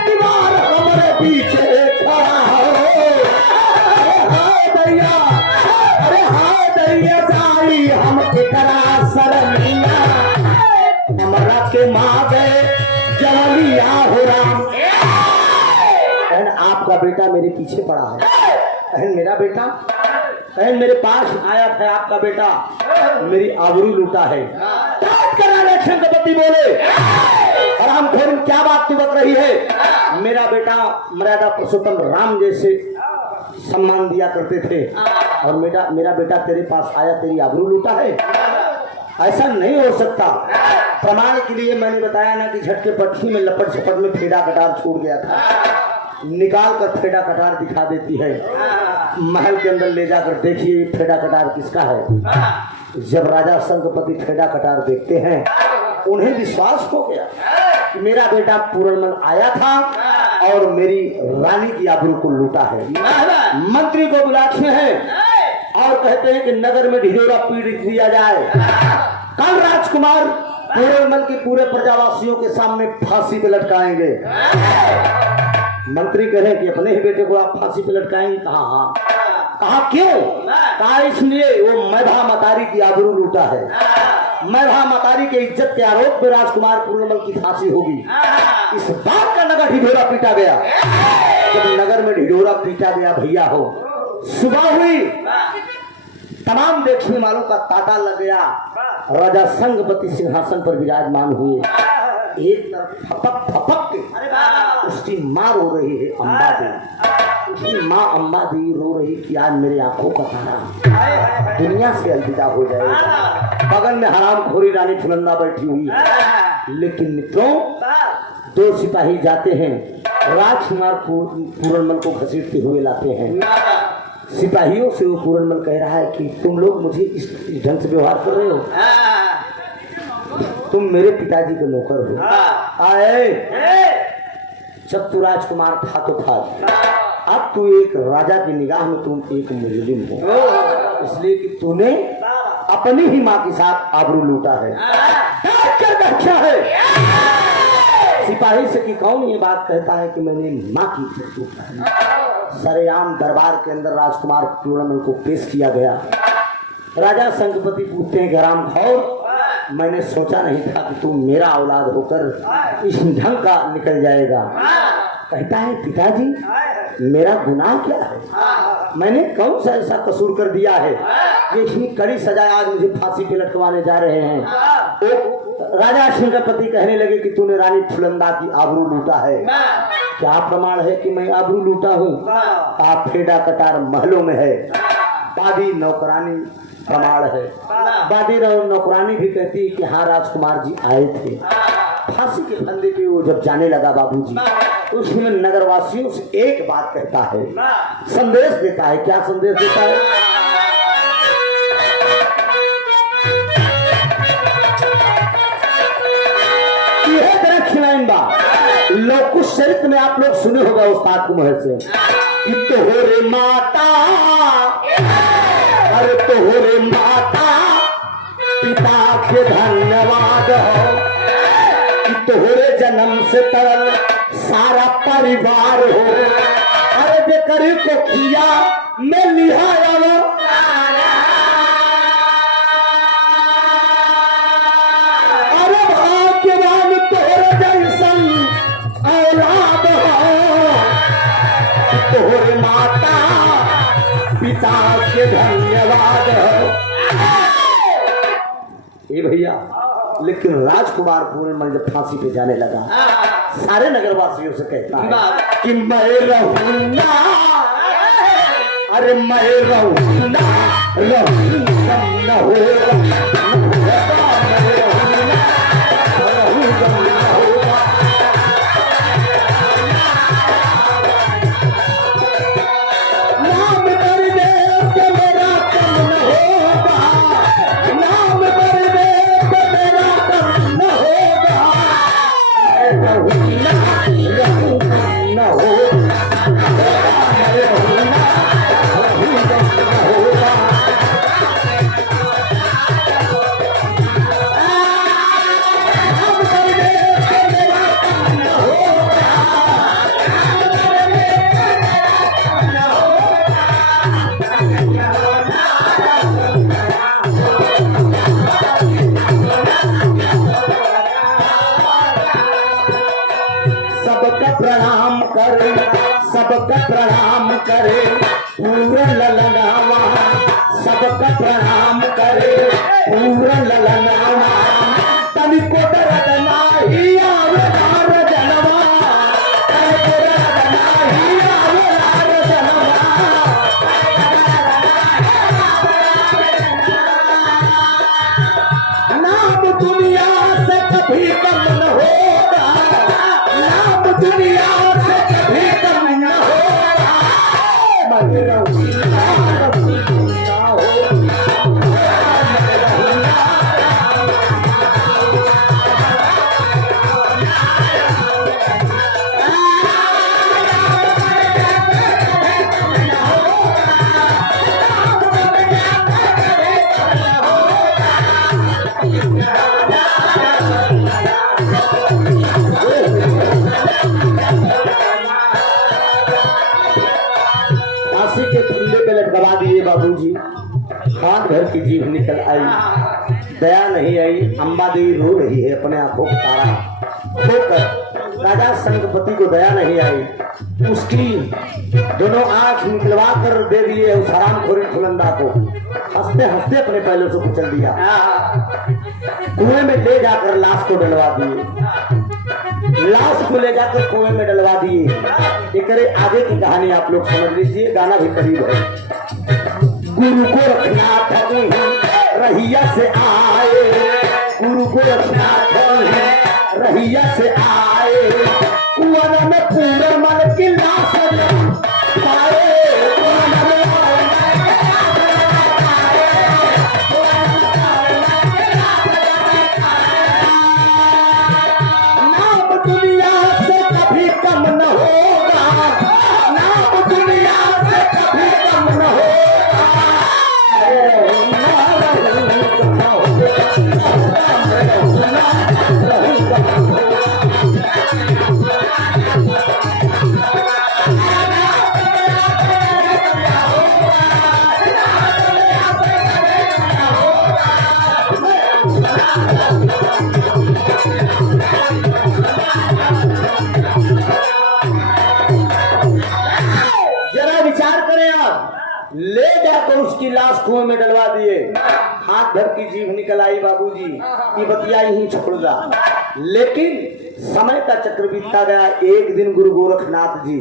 दीवार हमारे पीछे खड़ा हो। हाय दैया, अरे हाय दैया जाई हम केकरा शर्मिया, हमारा के माँ गए जवलिया हो राम। आपका बेटा मेरे पीछे पड़ा है। बहन मेरा बेटा, बहन मेरे पास आया था आपका बेटा, मेरी आबरू लूटा है। श्रृंगपति बोले हरामखोर क्या बात तू बक रही है। मेरा बेटा मर्यादा पुरुषोत्तम राम जैसे सम्मान दिया करते थे और मेरा बेटा तेरे पास आया, तेरी आबरू लूटा है। ऐसा नहीं हो सकता। प्रमाण के लिए मैंने बताया ना कि झटके पट्टी में लपट झपट में फेड़ा कटार छूट गया था, निकाल कर फेड़ा कटार दिखा देती है। महल के अंदर ले जाकर देखिए फेड़ा कटार किसका है। जब राजा श्रृंगपति फेड़ा कटार देखते हैं उन्हें विश्वास हो गया कि मेरा बेटा पूरनमल आया था और मेरी रानी की आबरू को लूटा है। मंत्री को बुलाते हैं और कहते हैं कि नगर में ढिढोरा पीट दिया जाए। कल राजकुमार पूरनमल के पूरे प्रजावासियों के सामने फांसी पे लटकाएंगे। मंत्री कह रहे कि अपने ही बेटे को आप फांसी पे लटकाएंगे। कहा हाँ। कहा क्यों? कहा इसलिए वो मैधा मतारी की आबरू लूटा है। मैधा मतारी के इज्जत के आरोप में राजकुमार पूरनमल की फांसी होगी। इस बात का नगर ढिढोरा पीटा गया। जब नगर में ढिढोरा पीटा गया भैया हो, सुबह हुई, तमाम देखने वालों का तांता लग गया। राजा श्रृंगपति सिंहासन पर विराजमान हुए। एक तरफ फपक फपक के उसकी माँ रो रही है अम्बा देवी। उसकी माँ अम्बा देवी रो रही कि आज मेरी आंखों का तारा दुनिया से अलविदा हो जाएगा। बगल में हरामखोरी रानी फुलंदा बैठी हुई है। लेकिन मित्रों, दो सिपाही जाते हैं, राजकुमार पूरनमल को घसीटते हुए लाते हैं। सिपाहियों से वो पूरनमल कह रहा है कि तुम लोग मुझे इस ढंग से व्यवहार कर रहे हो। तुम मेरे पिताजी के नौकर हो। आए जब तू राजकुमार था तो था, अब तू एक राजा की निगाह में तुम एक मुजरिम हो, इसलिए कि तूने अपनी ही माँ के साथ आबरू लूटा है। क्या है सिपाही से कि कौन ये बात कहता है कि मैंने माँ की इज्जत लूटा है। सरेआम दरबार के अंदर राजकुमार चूड़ामल को पेश किया गया। राजा संगपति पूछते हैं राम खौर, मैंने सोचा नहीं था कि तू मेरा औलाद होकर इस ढंग का निकल जाएगा। कहता है पिताजी मेरा गुनाह क्या है, मैंने कौन सा ऐसा कसूर कर दिया है ये इतनी कड़ी सजा आज मुझे फांसी पे लटकवाने जा रहे हैं। तो राजा सिंहपति कहने लगे कि तूने रानी फुलंदा की आबरू लूटा है। क्या प्रमाण है कि मैं आबरू लूटा हूँ? आप फेडा कटार महलों में है, बादी नौकरानी प्रमाण है। बादी नौकरानी भी कहती है कि हाँ राजकुमार जी आए थे। फांसी के फंदे पे वो जब जाने लगा बाबूजी, उसमें नगरवासियों से एक बात कहता है, संदेश देता है। क्या संदेश देता है? यह तरह खिलाइन बा लोकुश चरित्र में आप लोग सुने होगा उस्ताद के मुंह से कि तोहरे माता, अरे तोहरे माता पिता के धन्यवाद हो कि तोहरे जन्म से तरल सारा परिवार हो। अरे बेकरी को किया मैं लिहाया वो, अरे भाग्यवान तोहरे जैसन औलाद हो, तोहरे माता पिता के धन्यवाद हो। ए भैया, लेकिन राजकुमार पूर्णमल जब फांसी पे जाने लगा, सारे नगरवासियों से कहता है कि मैं रहूंगा, अरे मैं रहूंगा, रहूंगा सबका प्रणाम करे पूरा ललनावा, सबका प्रणाम करे पूरा ललनावा, तनिको दर्द नाही आवरार जनवा, तनिको दर्द नाही आवरार जनवा। नाम दुनिया से कभी कम न होगा, नाम दुनिया से कभी कम न होगा। फांसी के फंदे पे लटकवा दिए बाबूजी, हाथ भर की जीभ निकल आई, दया नहीं आई। अम्बा देवी रो रही है अपने आंखों को तारा होकर। राजा संगपति को दया नहीं आई, उसकी दोनों आंख निकलवा कर दे दिए उस हरामखोरी फुलंदा को। हंसते हंसते अपने पहले से कुचल दिया, कुएं में ले जाकर लाश को डलवा दिए, लाश को ले जाकर कुएं में डलवा दिए। एक आगे की कहानी आप लोग समझ लीजिए, गाना भी करीब है। गुरु को रखना था रहिया से आए, गुरु को रखना था रहिया से आए, कुआं में पूरा मन की लाश पाए। ले जाकर उसकी लाश कुएं में डलवा दिए। हाथ भर की जीभ निकल आई बाबूजी कि बतिया ही छोड़ दा। लेकिन समय का चक्र बीतता गया। एक दिन गुरु गोरखनाथ जी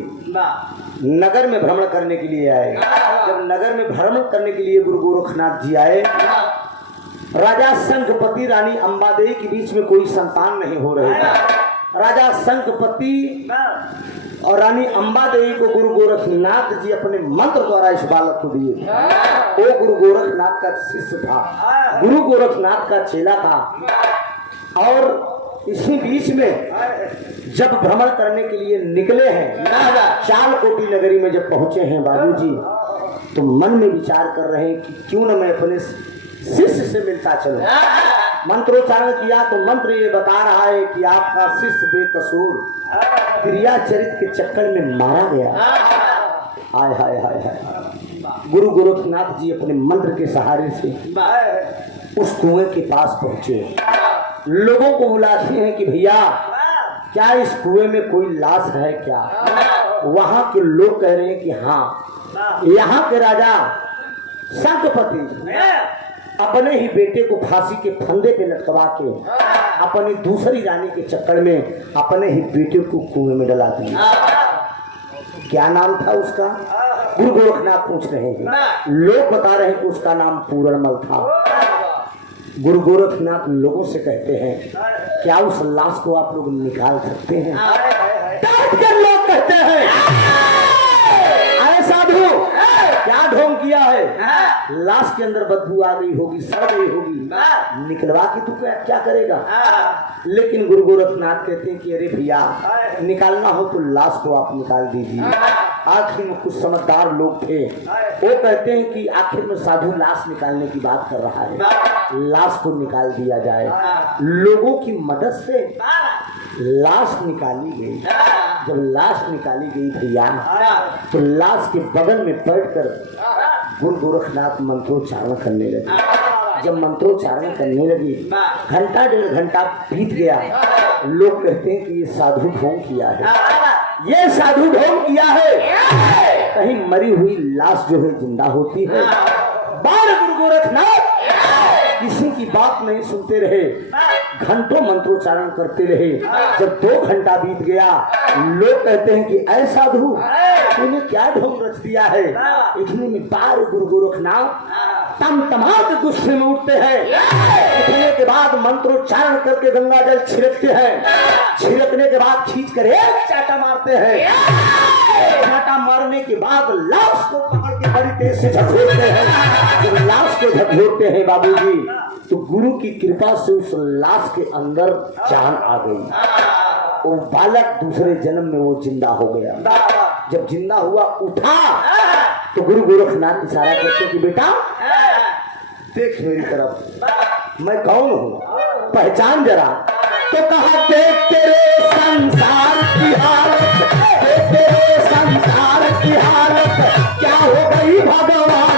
नगर में भ्रमण करने के लिए आए। जब नगर में भ्रमण करने के लिए गुरु गोरखनाथ जी आए, राजा शंखपति रानी अंबादेवी के बीच में कोई संतान नहीं हो रही थी। राजा शंखपति और रानी अंबादेवी को गुरु गोरखनाथ जी अपने मंत्र द्वारा इस बालक को दिए। वो गुरु गोरखनाथ का शिष्य था, गुरु गोरखनाथ का चेला था। और इसी बीच में जब भ्रमण करने के लिए निकले हैं, चालकोटी नगरी में जब पहुंचे हैं बाबूजी, तो मन में विचार कर रहे हैं कि क्यों न मैं अपने शिष्य से मिलता चलूं। मंत्रोच्चारण किया तो मंत्र ये बता रहा है कि आपका शिष्य बेकसूर क्रिया चरित्र के चक्कर में मारा गया। हाय हाय हाय हाय। गुरु गोरखनाथ जी अपने मंत्र के सहारे से उस कुएं के पास पहुंचे। लोगों को बुलाते हैं कि भैया क्या इस कुएं में कोई लाश है क्या? वहां के लोग कह रहे हैं कि हाँ, यहाँ के राजा शंखपति अपने ही बेटे को फांसी के फंदे पे लटकवा के अपनी दूसरी रानी के चक्कर में अपने ही बेटे को कुएं में डला दिया। क्या नाम था उसका? गुरु गोरखनाथ पूछ रहे हैं। लोग बता रहे हैं कि उसका नाम पूरणमल था। गुरु गोरखनाथ लोगों से कहते हैं क्या उस लाश को आप लोग निकाल सकते हैं? लोग कहते हैं अरे साधु क्या ढोंग किया है? लाश के अंदर बदबू आ गई होगी, सड़ गई होगी, निकलवा के तू क्या करेगा? लेकिन गुरु गोरखनाथ कहते हैं कि अरे भैया निकालना हो तो लाश को आप निकाल दीजिए। आखिर में कुछ समझदार लोग थे, वो कहते हैं कि आखिर में साधु लाश निकालने की बात कर रहा है, लाश को निकाल दिया जाए। लोगों की मदद से लाश निकाली गई। जब लाश निकाली गई भैया तो लाश के बगल में बैठकर गुरु गोरखनाथ मंत्रोच्चारण करने लगे। जब मंत्रोच्चारण करने लगी, घंटा डेढ़ घंटा बीत गया। लोग कहते हैं कि ये साधु ढोंग किया है, ये साधु ढोंग किया है। कहीं मरी हुई लाश जो है जिंदा होती है। बार गुरु गोरखनाथ किसी की बात नहीं सुनते रहे, घंटों मंत्रोच्चारण करते रहे। जब 2 घंटा बीत गया, लोग कहते हैं कि ऐ साधु तूने क्या ढोंग रच दिया है? इतने में बार गुरु गोरखनाथ तमाम गुस्से में उठते हैं। उठने के बाद मंत्रोच्चारण करके गंगा जल छिड़कते हैं। छिड़कने के बाद खींच कर एक चाटा मारते हैं। चाटा मारने के बाद लाश को पकड़ के बड़ी तेज से झकझोरते हैं। जब लाश को झकझोरते हैं बाबूजी, तो गुरु की कृपा से उस लाश के अंदर जान आ गई। वो बालक दूसरे जन्म में वो जिंदा हो गया। जब जिंदा हुआ उठा तो गुरु गोरखनाथ इशारा करते कि बेटा देख मेरी तरफ, मैं कौन हूँ, पहचान जरा। तो कहा देख तेरे संसार की हालत, देख तेरे संसार की हालत क्या हो गई भगवान।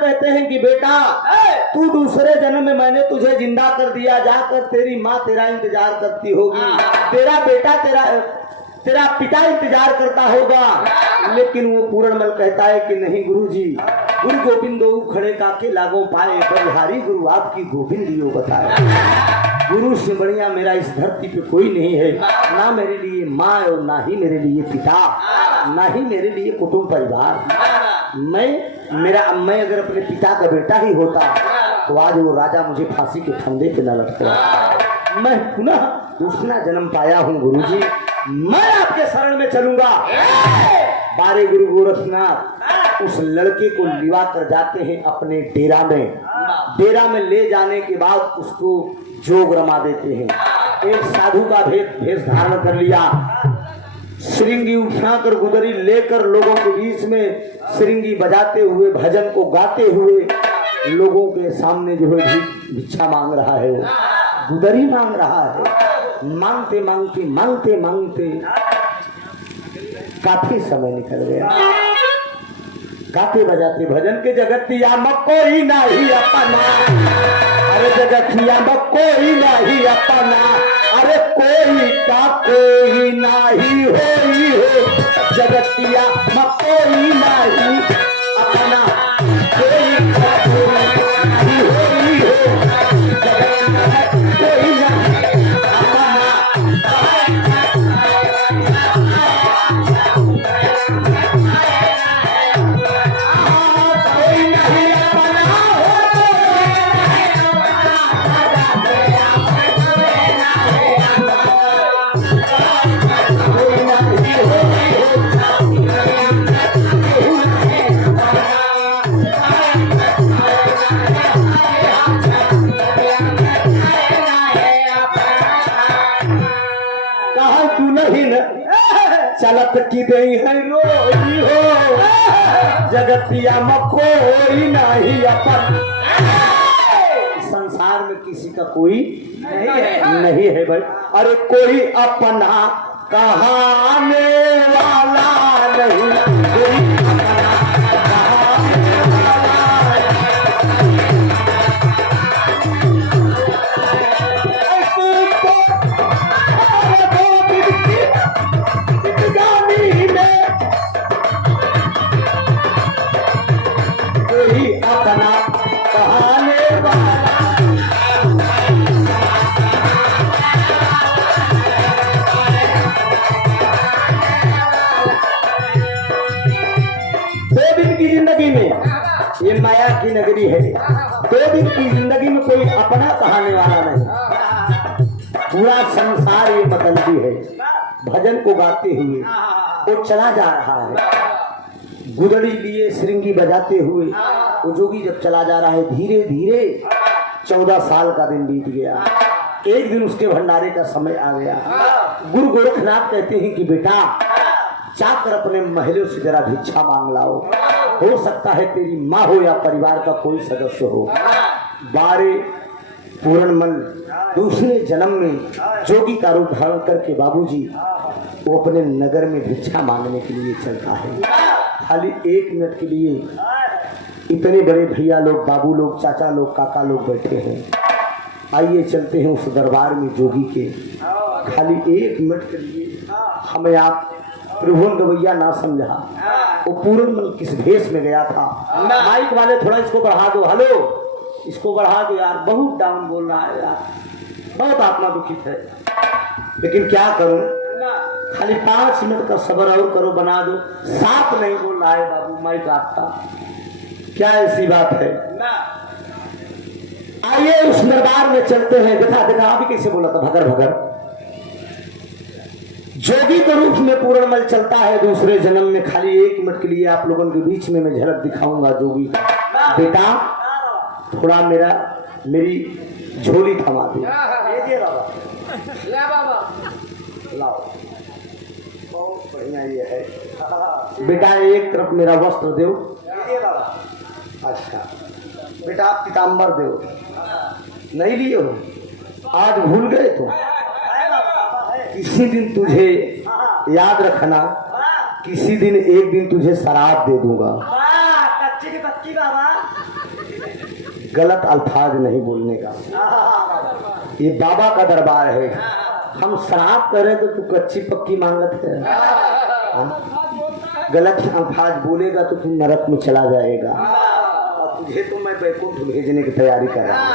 कहते हैं कि बेटा तू दूसरे जन्म में मैंने तुझे जिंदा कर दिया, जाकर तेरी माँ तेरा इंतजार करती होगी, तेरा बेटा तेरा पिता इंतजार करता होगा। लेकिन वो पूरणमल कहता है कि नहीं गुरुजी, गुरु गोविंद खड़े काके लागो पाए, बलिहारी गुरु आपकी गोविंदियो बताए। गुरु से बढ़िया मेरा इस धरती पे कोई नहीं है, ना मेरे लिए माँ और ना ही मेरे लिए पिता, ना ही मेरे लिए कुटुंब परिवार। मैं अगर अपने पिता का बेटा ही होता तो आज वो राजा मुझे फांसी के फंदे पे न लटका। मैं पुनः दूसरा जन्म पाया हूँ गुरुजी, मैं आपके शरण में चलूंगा। बारे गुरु गोरखनाथ उस लड़के को लिवा कर जाते हैं अपने डेरा में। डेरा में ले जाने के बाद उसको जोग रमा देते हैं। एक साधु का भेष धारण कर लिया, श्रृंगी उठाकर गुदरी लेकर लोगों के बीच में श्रृंगी बजाते हुए भजन को गाते हुए लोगों के सामने जो है भिक्षा मांग रहा है, वो गुदरी मांग रहा है। मांगते मांगते मांगते मांगते काफी समय निकल गया। गाते बजाते भजन के जगतिया में कोई नहीं अपना, अरे जगतिया में कोई नहीं अपना, अरे कोई का कोई नहीं होई हो, जगतिया में कोई नहीं अपना, कोई का कोई नहीं होई हो, जगतिया में कोई नहीं अपना। चलत की दई है रोई हो, जगतिया में कोई नहीं अपन। संसार में किसी का कोई नहीं है भाई, अरे कोई अपना कहाने वाला नहीं, कोई अपना कहाने वाला अपना कहाने वाला। दो दिन की जिंदगी में, ये माया की नगरी है, 2 दिन की जिंदगी में कोई अपना कहाने वाला नहीं। पूरा संसार ये मतलबी है। भजन को गाते हुए वो चला जा रहा है, गुदड़ी लिए श्रृंगी बजाते हुए वो जोगी जब चला जा रहा है, धीरे धीरे 14 साल का दिन बीत गया। एक दिन उसके भंडारे का समय आ गया। गुरु गोरखनाथ कहते हैं कि बेटा जाकर अपने महलों से जरा भिक्षा मांग लाओ, हो सकता है तेरी माँ हो या परिवार का कोई सदस्य हो। बारे पूरणमल दूसरे जन्म में जोगी का रूप धारण करके बाबूजी वो अपने नगर में भिक्षा मांगने के लिए चलता है। खाली 1 मिनट के लिए इतने बड़े भैया लोग, बाबू लोग, चाचा लोग, काका लोग बैठे हैं। आइए चलते हैं उस दरबार में जोगी के। खाली 1 मिनट के लिए हमें आप त्रिभुवन गवैया ना समझा, वो पूर्ण किस भेष में गया था। माइक वाले थोड़ा इसको बढ़ा दो, हेलो इसको बढ़ा दो यार, बहुत डाउन बोल रहा है यार, बहुत आत्मा दुखित है। लेकिन क्या करूं, खाली 5 मिनट का सब्र और करो, बना दो। 7 नहीं बोल रहा है बाबू माइक आपका, क्या ऐसी बात है। आइए उस दरबार में चलते हैं। देखा देखा अभी कैसे बोला था, भगर भगर। जोगी के रूप में पूरणमल चलता है दूसरे जन्म में। खाली 1 मिनट के लिए आप लोगों के बीच में मैं झलक दिखाऊंगा जोगी। बेटा थोड़ा मेरी झोली थमा दे। लाओ, बहुत बढ़िया ये है। बेटा एक तरफ मेरा वस्त्र दो। अच्छा बेटा आप पीताम्बर दो। नहीं लिए हो, आज भूल गए तो किसी दिन तुझे याद रखना, किसी दिन एक दिन तुझे शराब दे दूंगा। गलत अल्फाज नहीं बोलने का, ये बाबा का दरबार है। हम शराब करे तो तू कच्ची पक्की मांगत है। गलत अल्फाज बोलेगा तो तू नरक में चला जाएगा। और तुझे तो मैं बैकुंठ भेजने की तैयारी कर रहा हूँ,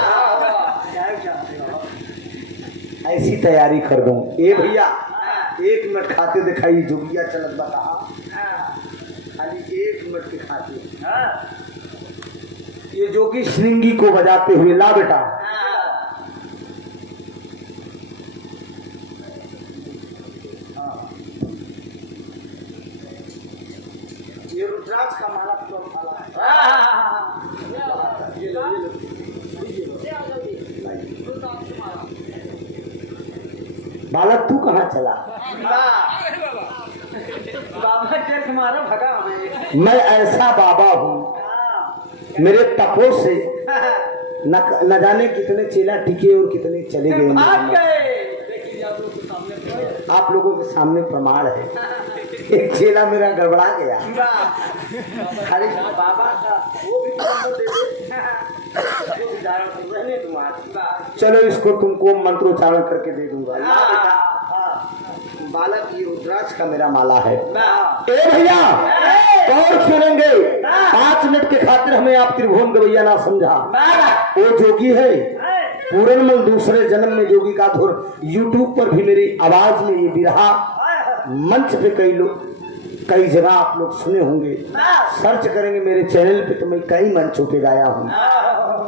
ऐसी तैयारी कर दूं। ए भैया 1 मिनट खाते दिखाई, जोगिया चलत बता, खाली 1 मिनट के खाते। ये जोगी श्रृंगी को बजाते हुए, ला बेटा बालक तू कहाँ चला? बाबा टेक मारा भगा हमें। मैं ऐसा बाबा हूँ, मेरे तपो से न जाने कितने चेला टिके और कितने चले गए। आप लोगों के सामने प्रमाण है। एक चेला मेरा गड़बड़ा गया। खाली बाबा का वो भी चलो इसको तुमको मंत्रोच्चारण करके दे दूंगा। बालक ये रुद्राक्ष का मेरा माला है। ए भैया और सुनेंगे 5 मिनट के खातिर हमें आप त्रिभुवन गवैया ना समझा। वो जोगी है पूरनमल, दूसरे जन्म में जोगी का धुर। यूट्यूब पर भी मेरी आवाज में ये बिरहा मंच पे कई जगह आप लोग सुने होंगे। सर्च करेंगे मेरे चैनल पे तो मैं कई मंचों पे गाया हूँ।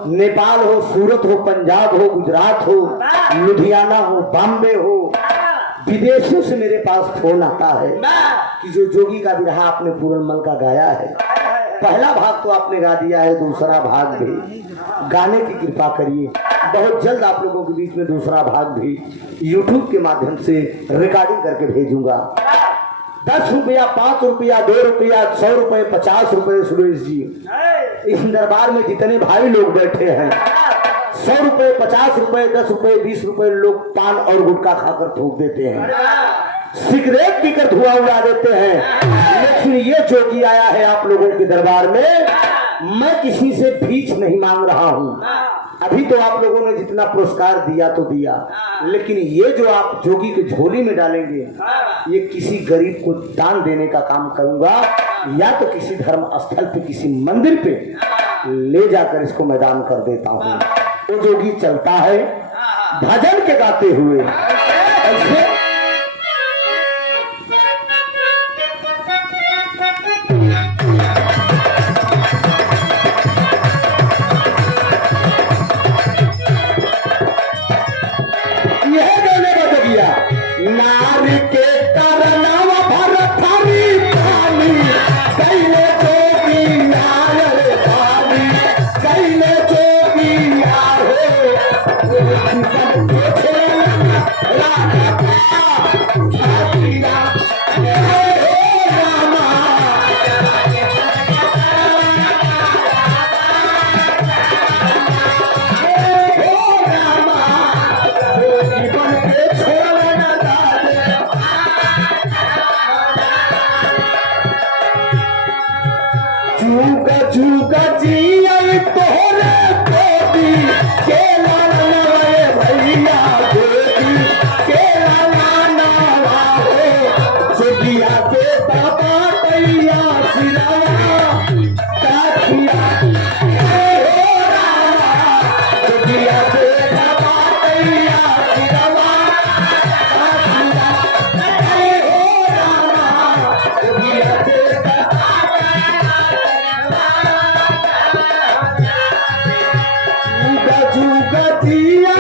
नेपाल हो, सूरत हो, पंजाब हो, गुजरात हो, लुधियाना हो, बॉम्बे हो, विदेशों से मेरे पास फोन आता है कि जो जोगी का बिरहा आपने पूरनमल का गाया है, पहला भाग तो आपने गा दिया है, दूसरा भाग भी गाने की कृपा करिए। बहुत जल्द आप लोगों के बीच में दूसरा भाग भी YouTube के माध्यम से रिकॉर्डिंग करके भेजूंगा। 10 रुपया, 5 रुपया, 2 रुपया, 100 रुपये, 50 रुपये। सुरेश जी, इस दरबार में जितने भाई लोग बैठे हैं 100 रुपये, 50 रुपये, 10 रुपये, 20 रुपये लोग पान और गुटखा खाकर थूक देते हैं, सिगरेट पीकर धुआं उड़ा देते हैं। लेकिन ये जोगी आया है आप लोगों के दरबार में, मैं किसी से भीख नहीं मांग रहा हूँ। अभी तो आप लोगों ने जितना पुरस्कार दिया तो दिया, लेकिन ये जो आप जोगी के झोली में डालेंगे, ये किसी गरीब को दान देने का काम करूंगा, या तो किसी धर्म स्थल पे, किसी मंदिर पे ले जाकर इसको मैदान कर देता हूँ। वो जोगी चलता है भजन के गाते हुए ऐसे। नारी के करनाव भरत हरी पानी, कैले जोगी नारे पानी, कैले जोगी आए जुगा जी आई तोहरे गोदी के लाना भैया गोदी के लाना हो सुगिया के बाबा कैया सिराया काठिया हो रामा सुगिया के बाबा कैया सिराया काठिया हो रामा सुगिया के जुगतिया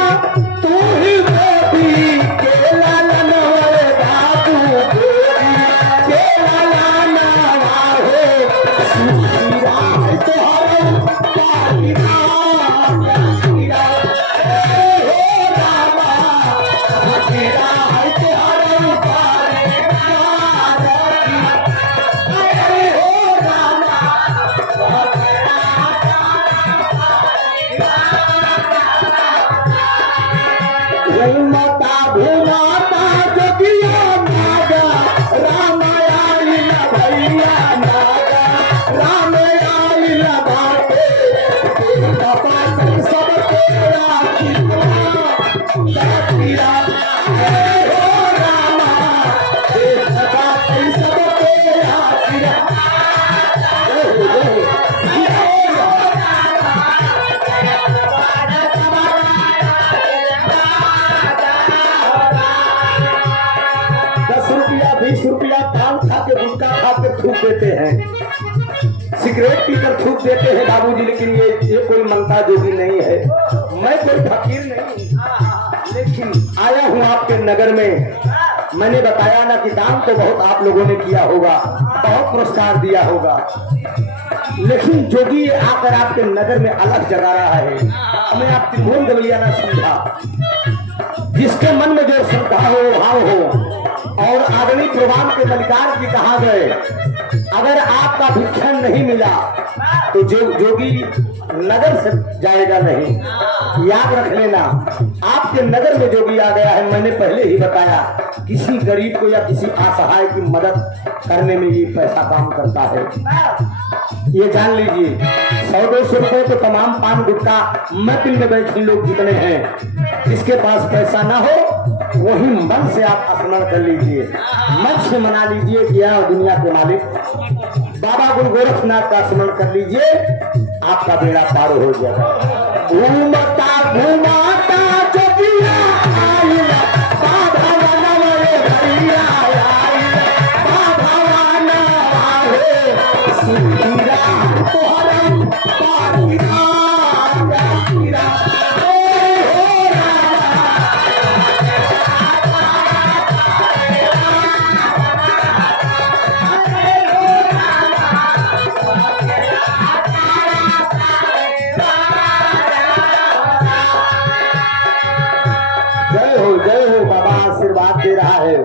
तू ही गोदी के लालन वाले बाबू गोदी के लालन वाले सुखीरा तोहरो पालीरा सुखीरा हो रामा सुखीरा तोहरो पालीरा हो रामा घूमता घूमता जोगिया नागा रामायण भैया नागा रामायण बाटे पापा सबके राखिया हो रामा सबके राखिया ₹20 पान खा के गुटखा खा के थूक देते हैं, सिगरेट पीकर थूक देते हैं बाबूजी। लेकिन ये कोई मंगता जोगी नहीं है, मैं कोई फकीर नहीं, लेकिन आया हूँ आपके नगर में। मैंने बताया ना कि दान तो बहुत आप लोगों ने किया होगा, बहुत पुरस्कार दिया होगा, लेकिन जोगी आकर आपके नगर में अलग जगा रहा है। हमें आप त्रिभुवन गवैया ना समझा, जिसके मन में जो श्रद्धा हो प्रोग्राम के मलिकार जी कहा गए, अगर आपका भिक्षण नहीं मिला तो जोगी नगर से जाएगा नहीं। याद रख लेना, आपके नगर में जोगी आ गया है। मैंने पहले ही बताया, किसी गरीब को या किसी असहाय की मदद करने में ये पैसा काम करता है। ये जान लीजिए, 100-200 रुपए तो तमाम पान गुटका महफिल में बैठे लोग जितने हैं, जिसके पास पैसा ना हो वही मन से आप स्मरण कर लीजिए, मन से मना लीजिए कि यह दुनिया के मालिक बाबा गुरु गोरखनाथ का स्मरण कर लीजिए, आपका बेड़ा पार हो जाएगा। घूमता घूमाता जोगिया आइला, बाधावाना वाले भैया आइला, बाधावाना वाले सिंधिरा तोहरम पारीरा जातीरा ओ हो रामा। जय हो बाबा आशीर्वाद दे रहा है,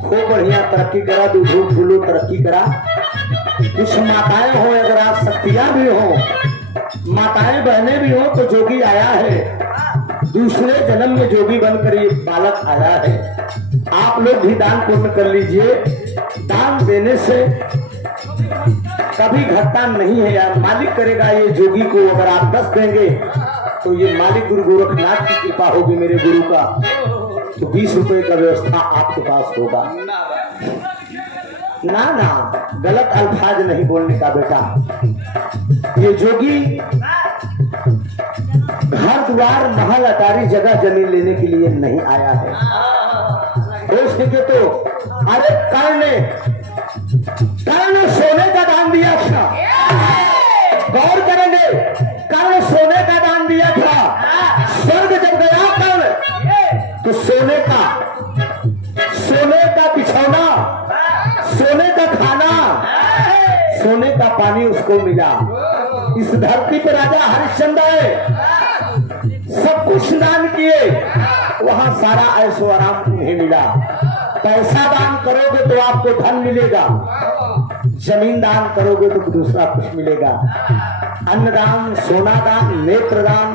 खूब बढ़िया तरक्की करा, दूधू फूलो तरक्की करा। कुछ माताएं हो, अगर आप शक्तियां भी हो, माताएं बहनें भी हो, तो जोगी आया है, दूसरे जन्म में जोगी बनकर ये बालक आया है। आप लोग भी दान पुण्य कर लीजिए, दान देने से कभी घटता नहीं है यार, मालिक करेगा ये जोगी को। अगर आप 10 देंगे तो ये मालिक गुरु गोरखनाथ की कृपा होगी मेरे गुरु का, तो 20 रुपए का व्यवस्था आपके पास होगा। ना ना, गलत अल्फाज नहीं बोलने का बेटा। ये जोगी घर द्वार महल अटारी जगह जमीन लेने के लिए नहीं आया है। हो सके तो अरे कर्ण सोने का दान दिया था, गौर करेंगे, कर्ण सोने का दान दिया था। स्वर्ग जब गया कर्ण तो सोने का बिछौना, सोने का खाना, सोने का पानी उसको मिला। इस धरती पर राजा हरिश्चंद्र सब कुछ दान किए, वहां सारा ऐशो आराम तुम्हें मिला। पैसा दान करोगे तो आपको धन मिलेगा, जमीन दान करोगे तो दूसरा कुछ मिलेगा। अन्नदान, सोना दान, नेत्र दान,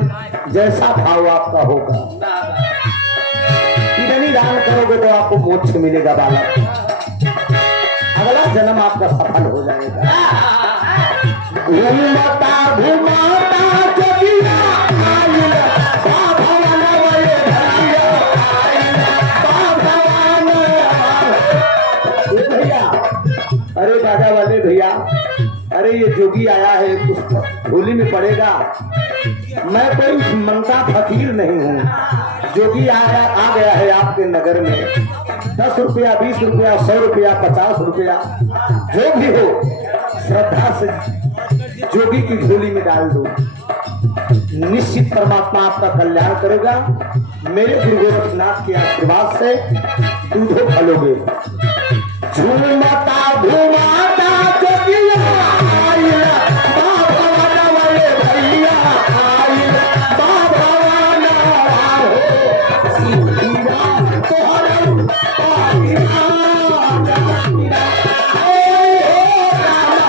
जैसा भाव आपका होगा। कितनी दान करोगे तो आपको मोक्ष मिलेगा बालक, अगला जन्म आपका सफल हो जाएगा। घूमता घूमता जोगिया आइला, बाधावाना वाले भैया आइला, बाधावाना वाले भैया। अरे बाधा वाले भैया, अरे ये जोगी आया है, कुछ होली में पड़ेगा। मैं कोई मनता फकीर नहीं हूँ। जोगी आया आ गया है आपके नगर में, 10 रुपया, 20 रुपया, 100 रुपया, 50 रुपया, जो भी हो, श्रद्धा से जोगी की झोली में डाल दो। निश्चित परमात्मा आपका कल्याण करेगा। मेरे गुरु गोरखनाथ के आशीर्वाद से दूधो फलोगे। झूमता घूमाता जोगिया आइला, बाधावाना वाले भैया आइला, बाधावाना वाले सिंधिरा तोहरम पारीरा जातीरा ओ हो रामा।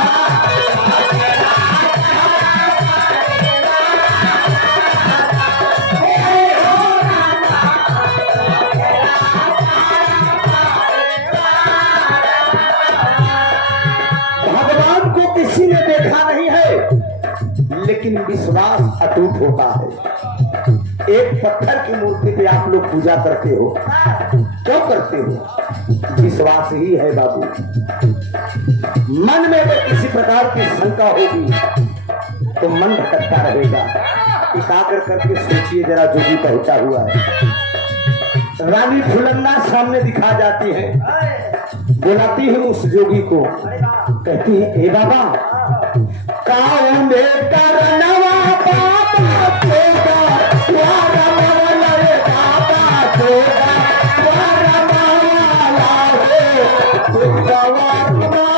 भगवान को किसी ने देखा नहीं है, लेकिन विश्वास अटूट होता है। एक पत्थर की मूर्ति पे आप लोग पूजा करते हो, क्यों करते हो? विश्वास ही है बाबू। मन में अगर किसी प्रकार की शंका होगी तो मन भटकता रहेगा। एकाग्र करके सोचिए जरा, जोगी पहुंचा हुआ है। रानी फुलन्ना सामने दिखा जाती है, बुलाती है उस जोगी को, कहती है ए बाबा, काऊ ने करनवा बाबा तोगा, वारा माला रे बाबा तोगा, वारा माला रे तोगा, वारा माला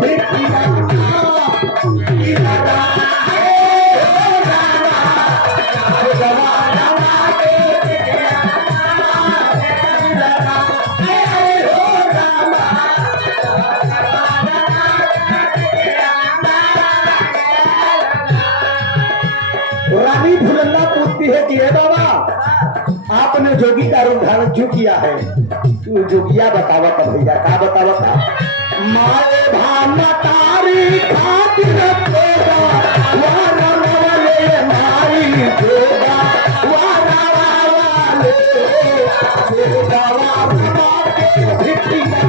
भिखिया इधरा ए रामा, वारा माला भिखिया इधरा ए रामा। का रूप धारण क्यों किया है? तू जोगिया बतावा का भैया, का बतावा का? माए भाना तारी खातिर तेरा वारा वाले मारी देगा वारा वाले देगा वारा के भिटिया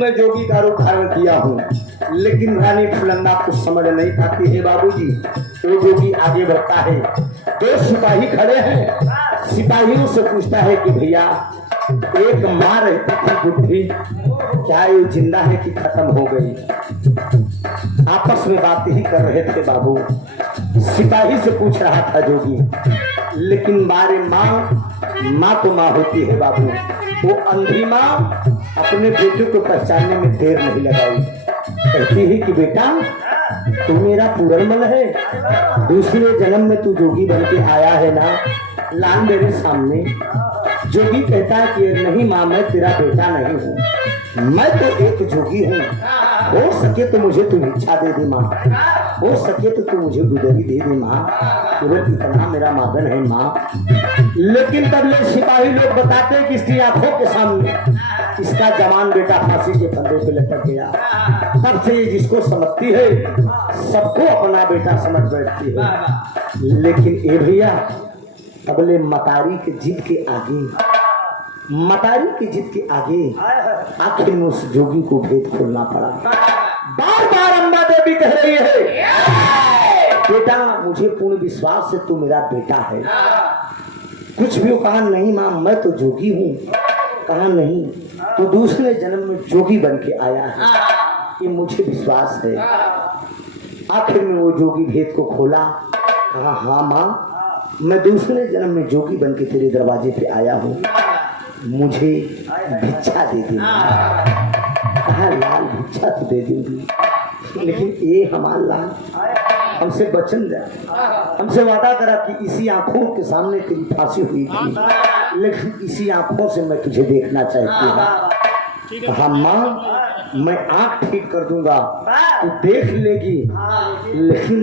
मैं जोगी का रूप धारण किया हूँ, लेकिन रानी फुलंदा कुछ समझ नहीं पाती है बाबूजी। वो जोगी आगे बढ़ता है, दो सिपाही खड़े हैं, सिपाहियों से पूछता है कि भैया एक माँ रहती थी बुद्धि, क्या ये जिंदा है कि खत्म हो गई? आपस में बात ही कर रहे थे बाबू। सिपाही से पूछ रहा था जोगी, लेकिन मारे माँ तो माँ होती है बाबू। वो अंधी माँ अपने बेटे को पहचानने में देर नहीं लगाई, कहती है कि बेटा तू मेरा पूरनमल है, दूसरे जन्म में तू जोगी बन के आया है ना, लान मेरे सामने। जोगी कहता है कि नहीं माँ, मैं तेरा बेटा नहीं हूँ, मैं तो एक जोगी हूँ। हो सके तो मुझे तू भिक्षा दे दे माँ, हो सके तो तू मुझे गुदरी दे दे माँ, केवल इतना मेरा मादन है माँ। लेकिन तब ये सिपाही लोग बताते हैं कि इसकी आंखों के सामने इसका जवान बेटा फांसी के फंदे पे लटक गया। तब से ये जिसको समझती है सबको अपना बेटा समझ बैठती है। लेकिन ए भैया अगले मतारी के जिद के आगे, मतारी के जिद के आगे आखिर में उस जोगी को भेद खोलना पड़ा। बार बार अम्बा देवी कह रही है बेटा मुझे पूर्ण विश्वास से तू मेरा बेटा है। कुछ भी कहा नहीं माँ, मैं तो जोगी हूँ। कहा नहीं, तो दूसरे जन्म में जोगी बन के आया है, ये मुझे विश्वास है। आखिर में वो जोगी भेद को खोला, कहा हाँ माँ, मैं दूसरे जन्म में जोगी बन के तेरे दरवाजे पे आया हूँ, मुझे भिक्षा दे दे। कहा लाल भिक्षा तो दे दूंगी, लेकिन ये हमारा लाल हमसे वचन दे, हमसे वादा करा कि इसी आंखों के सामने तेरी फांसी हुई थी, लेकिन इसी आंखों से मैं तुझे देखना चाहती हूँ। कहा माँ मैं आंख ठीक कर दूंगा, तू देख लेगी, लेकिन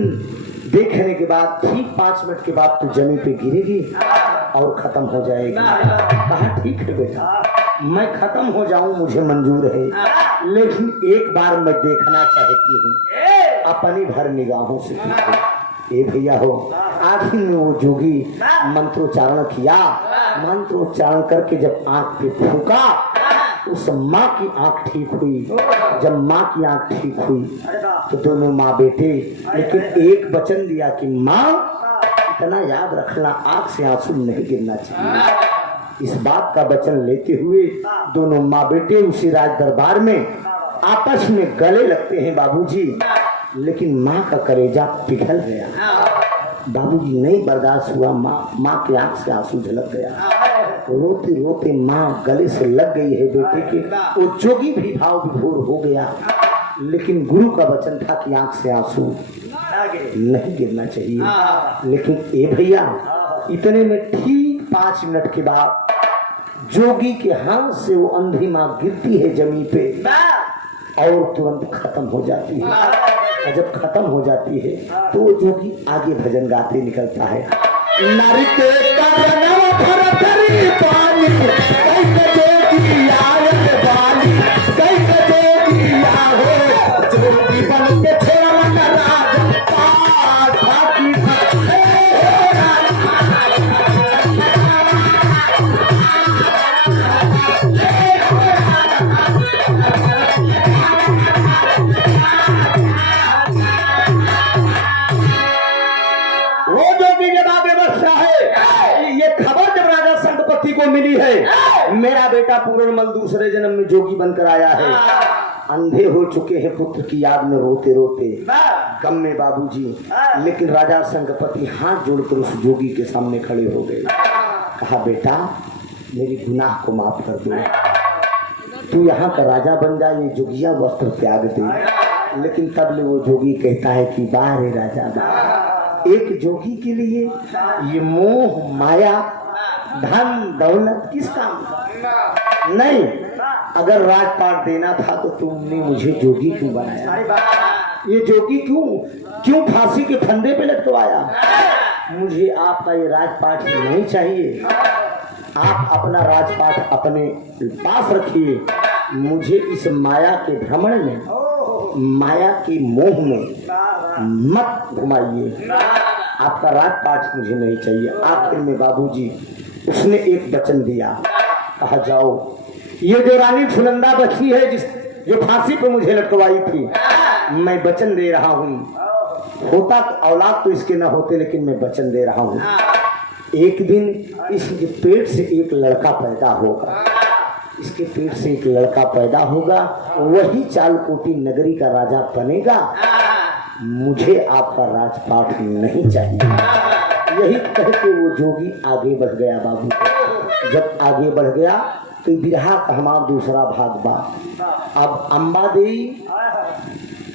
देखने के बाद ठीक 5 मिनट के बाद तू जमीन पे गिरेगी और खत्म हो जाएगी। कहा ठीक है बेटा, मैं खत्म हो जाऊं मुझे मंजूर है, लेकिन एक बार मैं देखना चाहती हूँ अपनी भर निगाहों से। ए भैया हो, आखिर में वो जोगी मंत्रोच्चारण किया, मंत्रोच्चारण करके जब आंख पे फूका, उस माँ की आंख ठीक हुई। जब माँ की आंख ठीक हुई तो दोनों माँ बेटे, लेकिन एक वचन दिया कि माँ इतना याद रखना, आंख से आंसू नहीं गिरना चाहिए। इस बात का वचन लेते हुए दोनों माँ बेटे उसी राज दरबार में आपस में गले लगते हैं बाबूजी, लेकिन माँ का कलेजा पिघल गया। बाबूजी नहीं बर्दाश्त हुआ, माँ की आंख से आंसू झलक गया। रोते रोते माँ गले से लग गई है बेटे के। वो जोगी भी भाव विभोर हो गया, लेकिन गुरु का वचन था कि आंख से आंसू नहीं गिरना चाहिए। लेकिन ए भैया इतने में ठीक 5 मिनट के बाद जोगी के हाथ से वो अंधी माँ गिरती है जमीन पे और तुरंत खत्म हो जाती है। और जब खत्म हो जाती है तो वो जोगी आगे भजन गाते निकलता है। नारी के करनवा भर करी पानी, कैसे जोगी आयत वाली, कैसे जोगी आहो, जोगी बन के छोड़ा मन राज पाठी मेरा बेटा पूरनमल दूसरे जन्म में जोगी बनकर आया है। अंधे हो चुके हैं पुत्र की याद में रोते रोते, गम में बाबूजी। लेकिन राजा संगपति हाथ जोड़कर उस जोगी के सामने खड़े हो गए। कहा बेटा मेरी गुनाह को माफ कर दो, तू यहाँ का राजा बन जा, ये जोगिया वस्त्र त्याग दे। लेकिन तब ले वो जोगी कहता है कि बाहर राजा बा, एक जोगी के लिए ये मोह माया धन दौलत किस काम का? नहीं, अगर राजपाट देना था तो तुमने मुझे जोगी क्यों बनाया? ये जोगी क्यों फांसी के फंदे पे लटकवाया? मुझे आपका ये राजपाट नहीं चाहिए। आप अपना राजपाट अपने पास रखिए, मुझे इस माया के भ्रमण में, माया के मोह में मत घुमाइए। आपका राजपाट मुझे नहीं चाहिए। आखिर में बाबूजी उसने एक वचन दिया, कहा जाओ ये जो रानी फुलंदा बची है जो फांसी पे मुझे लटकवाई थी, मैं वचन दे रहा हूँ, होता तो औलाद तो इसके ना होते, लेकिन मैं वचन दे रहा हूँ एक दिन इसके पेट से एक लड़का पैदा होगा, इसके पेट से एक लड़का पैदा होगा, वही चालकोटी नगरी का राजा बनेगा। मुझे आपका राजपाट नहीं चाहिए। यही कह के वो जोगी आगे बढ़ गया बाबू। जब आगे बढ़ गया तो बिरहा का हमारा दूसरा भाग बा। अब अम्बा देवी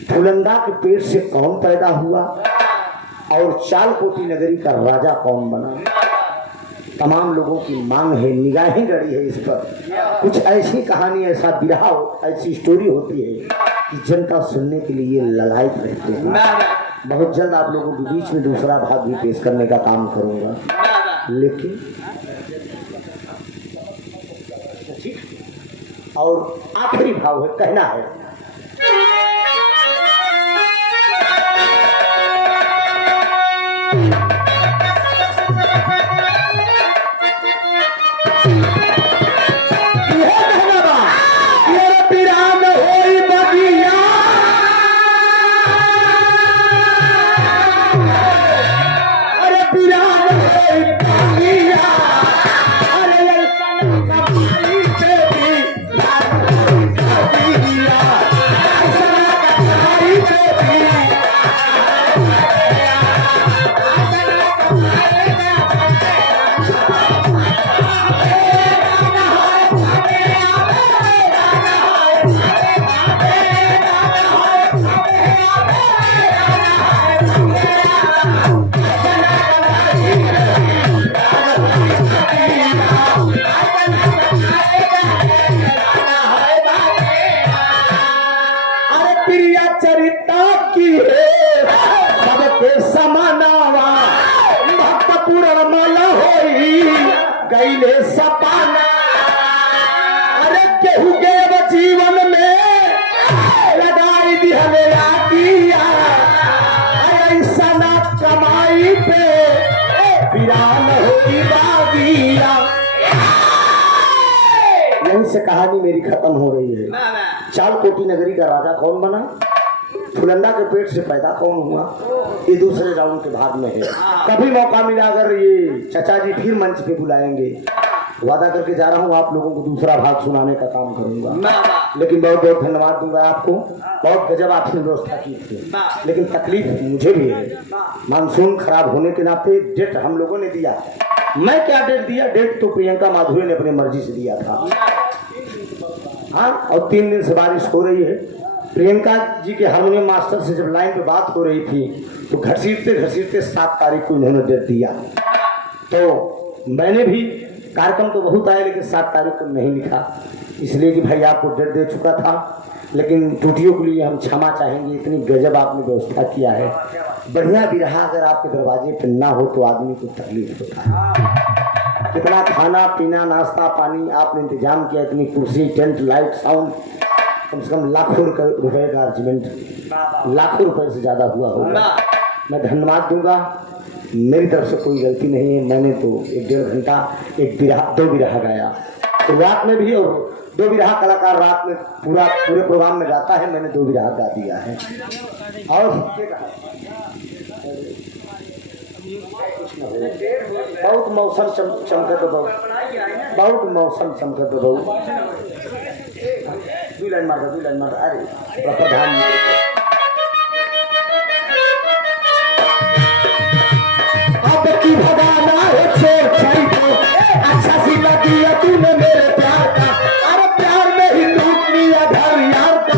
फुलंदा के पेट से कौन पैदा हुआ और चालकोटी नगरी का राजा कौन बना, तमाम लोगों की मांग है, निगाहें गड़ी है इस पर। कुछ ऐसी कहानी, ऐसा बिरहा, ऐसी स्टोरी होती है कि जनता सुनने के लिए ललायत रहते हैं। बहुत जल्द आप लोगों के बीच में दूसरा भाग भी पेश करने का काम करूंगा, लेकिन और आखिरी भाव है, कहना है गईले सपाना। अरे केहू के जीवन में लगाई दिहले दिया, ऐसा ना कमाई पे वीरान होई बाबिया। यहीं से कहानी मेरी खत्म हो रही है। चालकोटी नगरी का राजा कौन बना, फुलंदा के पेट से पैदा कौन हुआ, ये दूसरे राउंड के भाग में है। कभी मौका मिला अगर ये चाचा जी फिर मंच पे बुलाएंगे, वादा करके जा रहा हूँ आप लोगों को दूसरा भाग सुनाने का काम करूंगा। लेकिन बहुत बहुत धन्यवाद दूंगा आपको, बहुत गजब आपने व्यवस्था की थी। लेकिन तकलीफ मुझे भी है, मानसून खराब होने के नाते डेट हम लोगों ने दिया। मैं क्या डेट दिया, डेट तो प्रियंका माधुरी ने अपनी मर्जी से दिया था। हाँ, और 3 दिन से बारिश हो रही है। प्रियंका जी के हारमोनियम मास्टर से जब लाइन पे बात हो रही थी तो घसीटते घसीटते 7 तारीख को इन्होंने डेट दिया। तो मैंने भी, कार्यक्रम तो बहुत आए लेकिन 7 तारीख को नहीं लिखा, इसलिए कि भाई आपको डेट दे चुका था। लेकिन त्रुटियों के लिए हम क्षमा चाहेंगे, इतनी गजब आपने व्यवस्था किया है। बढ़िया बिरहा अगर आपके दरवाजे पर ना हो तो आदमी को तकलीफ होता है। कितना खाना पीना नाश्ता पानी आपने इंतजाम किया, इतनी कुर्सी टेंट लाइट साउंड, कम से कम लाखों रुपए का अर्जमेंट, लाखों रुपए से ज्यादा हुआ होगा। मैं धन्यवाद दूंगा, मेरी तरफ से कोई गलती नहीं है। मैंने तो 1-1.5 घंटा एक बिरहा 2 बिरहा गाया शुरुआत में भी, और 2 बिरहा कलाकार रात में पूरे प्रोग्राम में गाता है, मैंने 2 बिरहा गा दिया है। और बहुत मौसम चमकत बहुत मौसम चमकत बहुत दू लाइन मार अरे प्रधानमंत्री अब की भगाना है छोड़ छाई को अच्छा सिला दिया तूने मेरे प्यार का अरे प्यार में ही टूट लिया घर यार का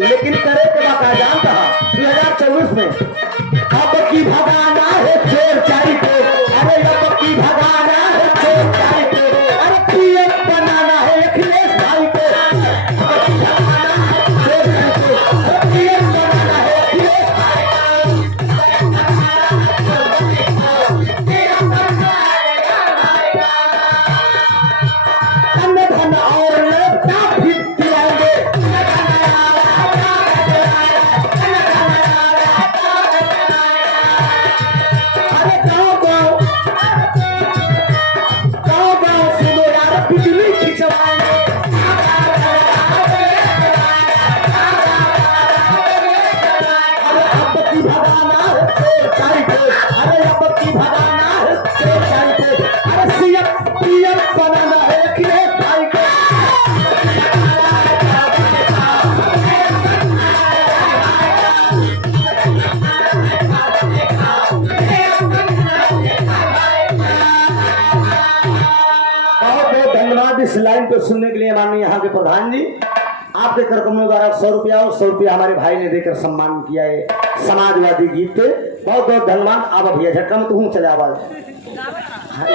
लेकिन करे के बात जान कहा 2024 में अब की भगाना है छोड़ छाई को अरे अब की भगाना है छोड़ छाई को अरे पीएम बनाना है अखिलेश भाई को अब की भगाना है छोड़ छाई को अरे पीएम बनाना है अखिलेश धन और नेता भी दिलाएंगे अरे गाँव सुनो यार बिजली खिंचवाएंगे अरे अब की भगाना है छोड़ छाई को अरे अब की भगाना है छोड़ छाई को अरे सीएम पीएम बनाना है अखिलेश भाई को बहुत बहुत धन्यवाद इस लाइन को सुनने के लिए माननीय यहाँ के प्रधान जी आपके कार्यक्रमों द्वारा 100 रुपया और 100 रुपया हमारे भाई ने देकर सम्मान किया है समाजवादी गीत पे बहुत बहुत धन्यवाद आप भैया झटका में तो हूँ चले आवाज हाँ,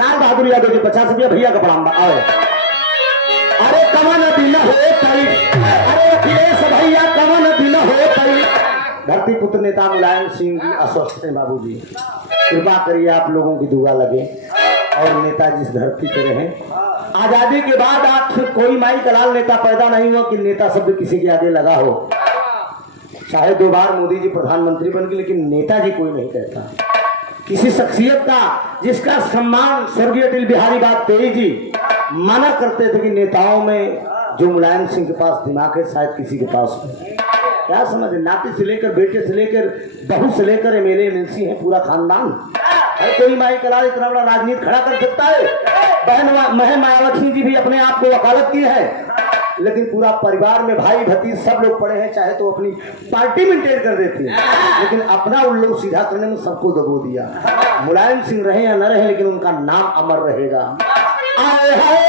लाल बहादुर यादव जी 50 रुपया भैया का प्रणाम आओ अरे कमन दिन हो कई अरे अखिलेश भैया कमन दिन हो कई धरती पुत्र नेता मुलायम सिंह जी अस्वस्थ हैं बाबूजी कृपा करिए आप लोगों की दुआ लगे और नेताजी इस धरती पे रहे आजादी के बाद आप कोई माई कलाल नेता पैदा नहीं हुआ कि नेता शब्द किसी के आगे लगा हो चाहे 2 बार मोदी जी प्रधानमंत्री बन गए लेकिन नेताजी कोई नहीं कहता किसी शख्सियत का जिसका सम्मान स्वर्गीय अटल बिहारी वाजपेयी जी माना करते थे कि नेताओं में जो मुलायम सिंह के पास दिमाग है शायद किसी के पास नहीं क्या समझ नाते से लेकर बेटे से लेकर बहू से लेकर एमएलए एमएलसी है पूरा खानदान है कोई माई कलाल इतना बड़ा राजनीति खड़ा कर सकता है बहन महम मायावती जी भी अपने आप को वकालत की है लेकिन पूरा परिवार में भाई भतीज सब लोग पड़े हैं चाहे तो अपनी पार्टी मेंटेन कर देते हैं लेकिन अपना उन लोग सीधा करने में सबको दबो दिया मुलायम सिंह रहे या न रहे लेकिन उनका नाम अमर रहेगा आए हाय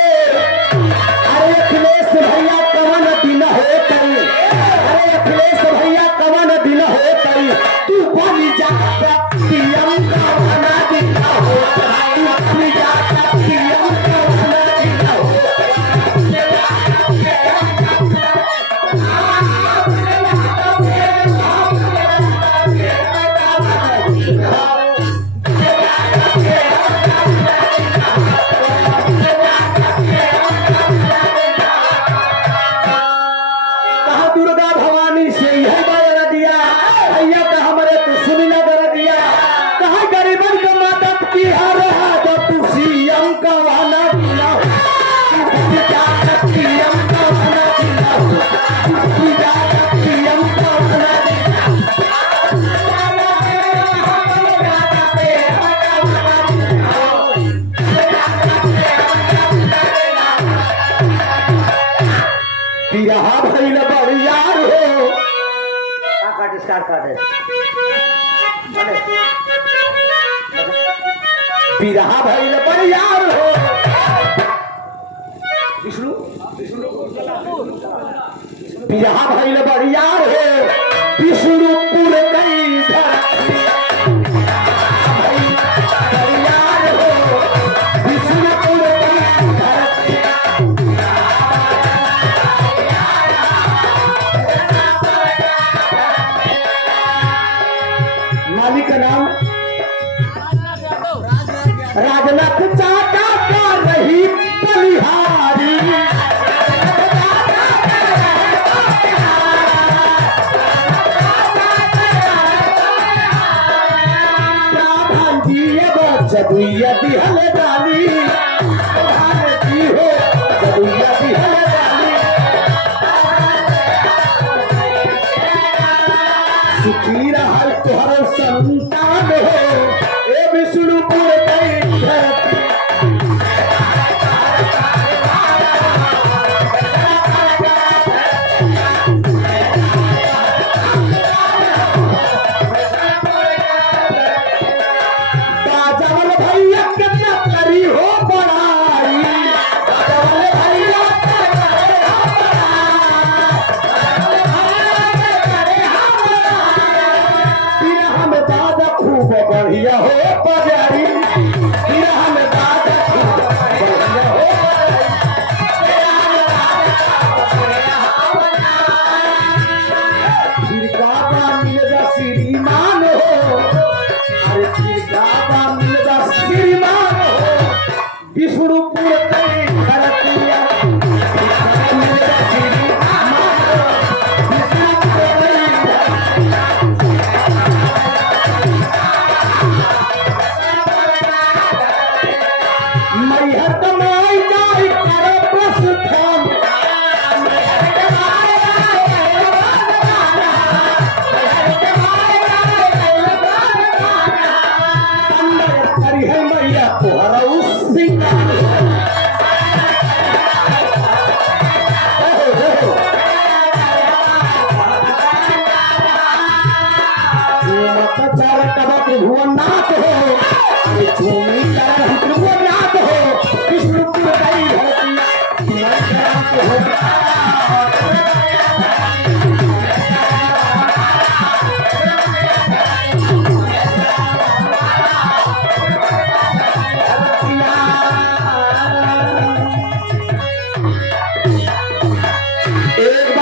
अरे अखिलेश भैया कवन दिन हो कई अरे अखिलेश भैया कवन दिन हो कई तू बनी जा पीएम का बना दिया हो तू बनी जा पीएम का बना दिया हो बिरहा भइल बरियार हो विष्णु बिरहा भइल बरियार हो विष्णुपुर कई धरती बरियार हो विष्णुपुर कई धरती मालिक का नाम राजनाथ चाचा का रही बलिहारी प्रधान जी जब जदुइया दिहल डाली भारती हो जदुइया दिहल डाली सुखी रहल तोहर संतान हो ए विष्णुपुर कई धरती बाजावल भैया कितना करी हो बड़ाई बाजावल भैया बिरहा में दादा खूब बढ़िया हो बजारी बिरहा में दादा खूब बढ़िया हो फिर गावा मिलदा श्रीमान हो अरे फिर गावा मिलदा श्रीमान हो विष्णुपुर कई धरतिया मिलदा श्रीमान हो विष्णुपुर कई मैहर कमाई जाई करे प्रस्थान अंदर करी है मैया तोहरा उस सिंगार मत चार कबक भुवन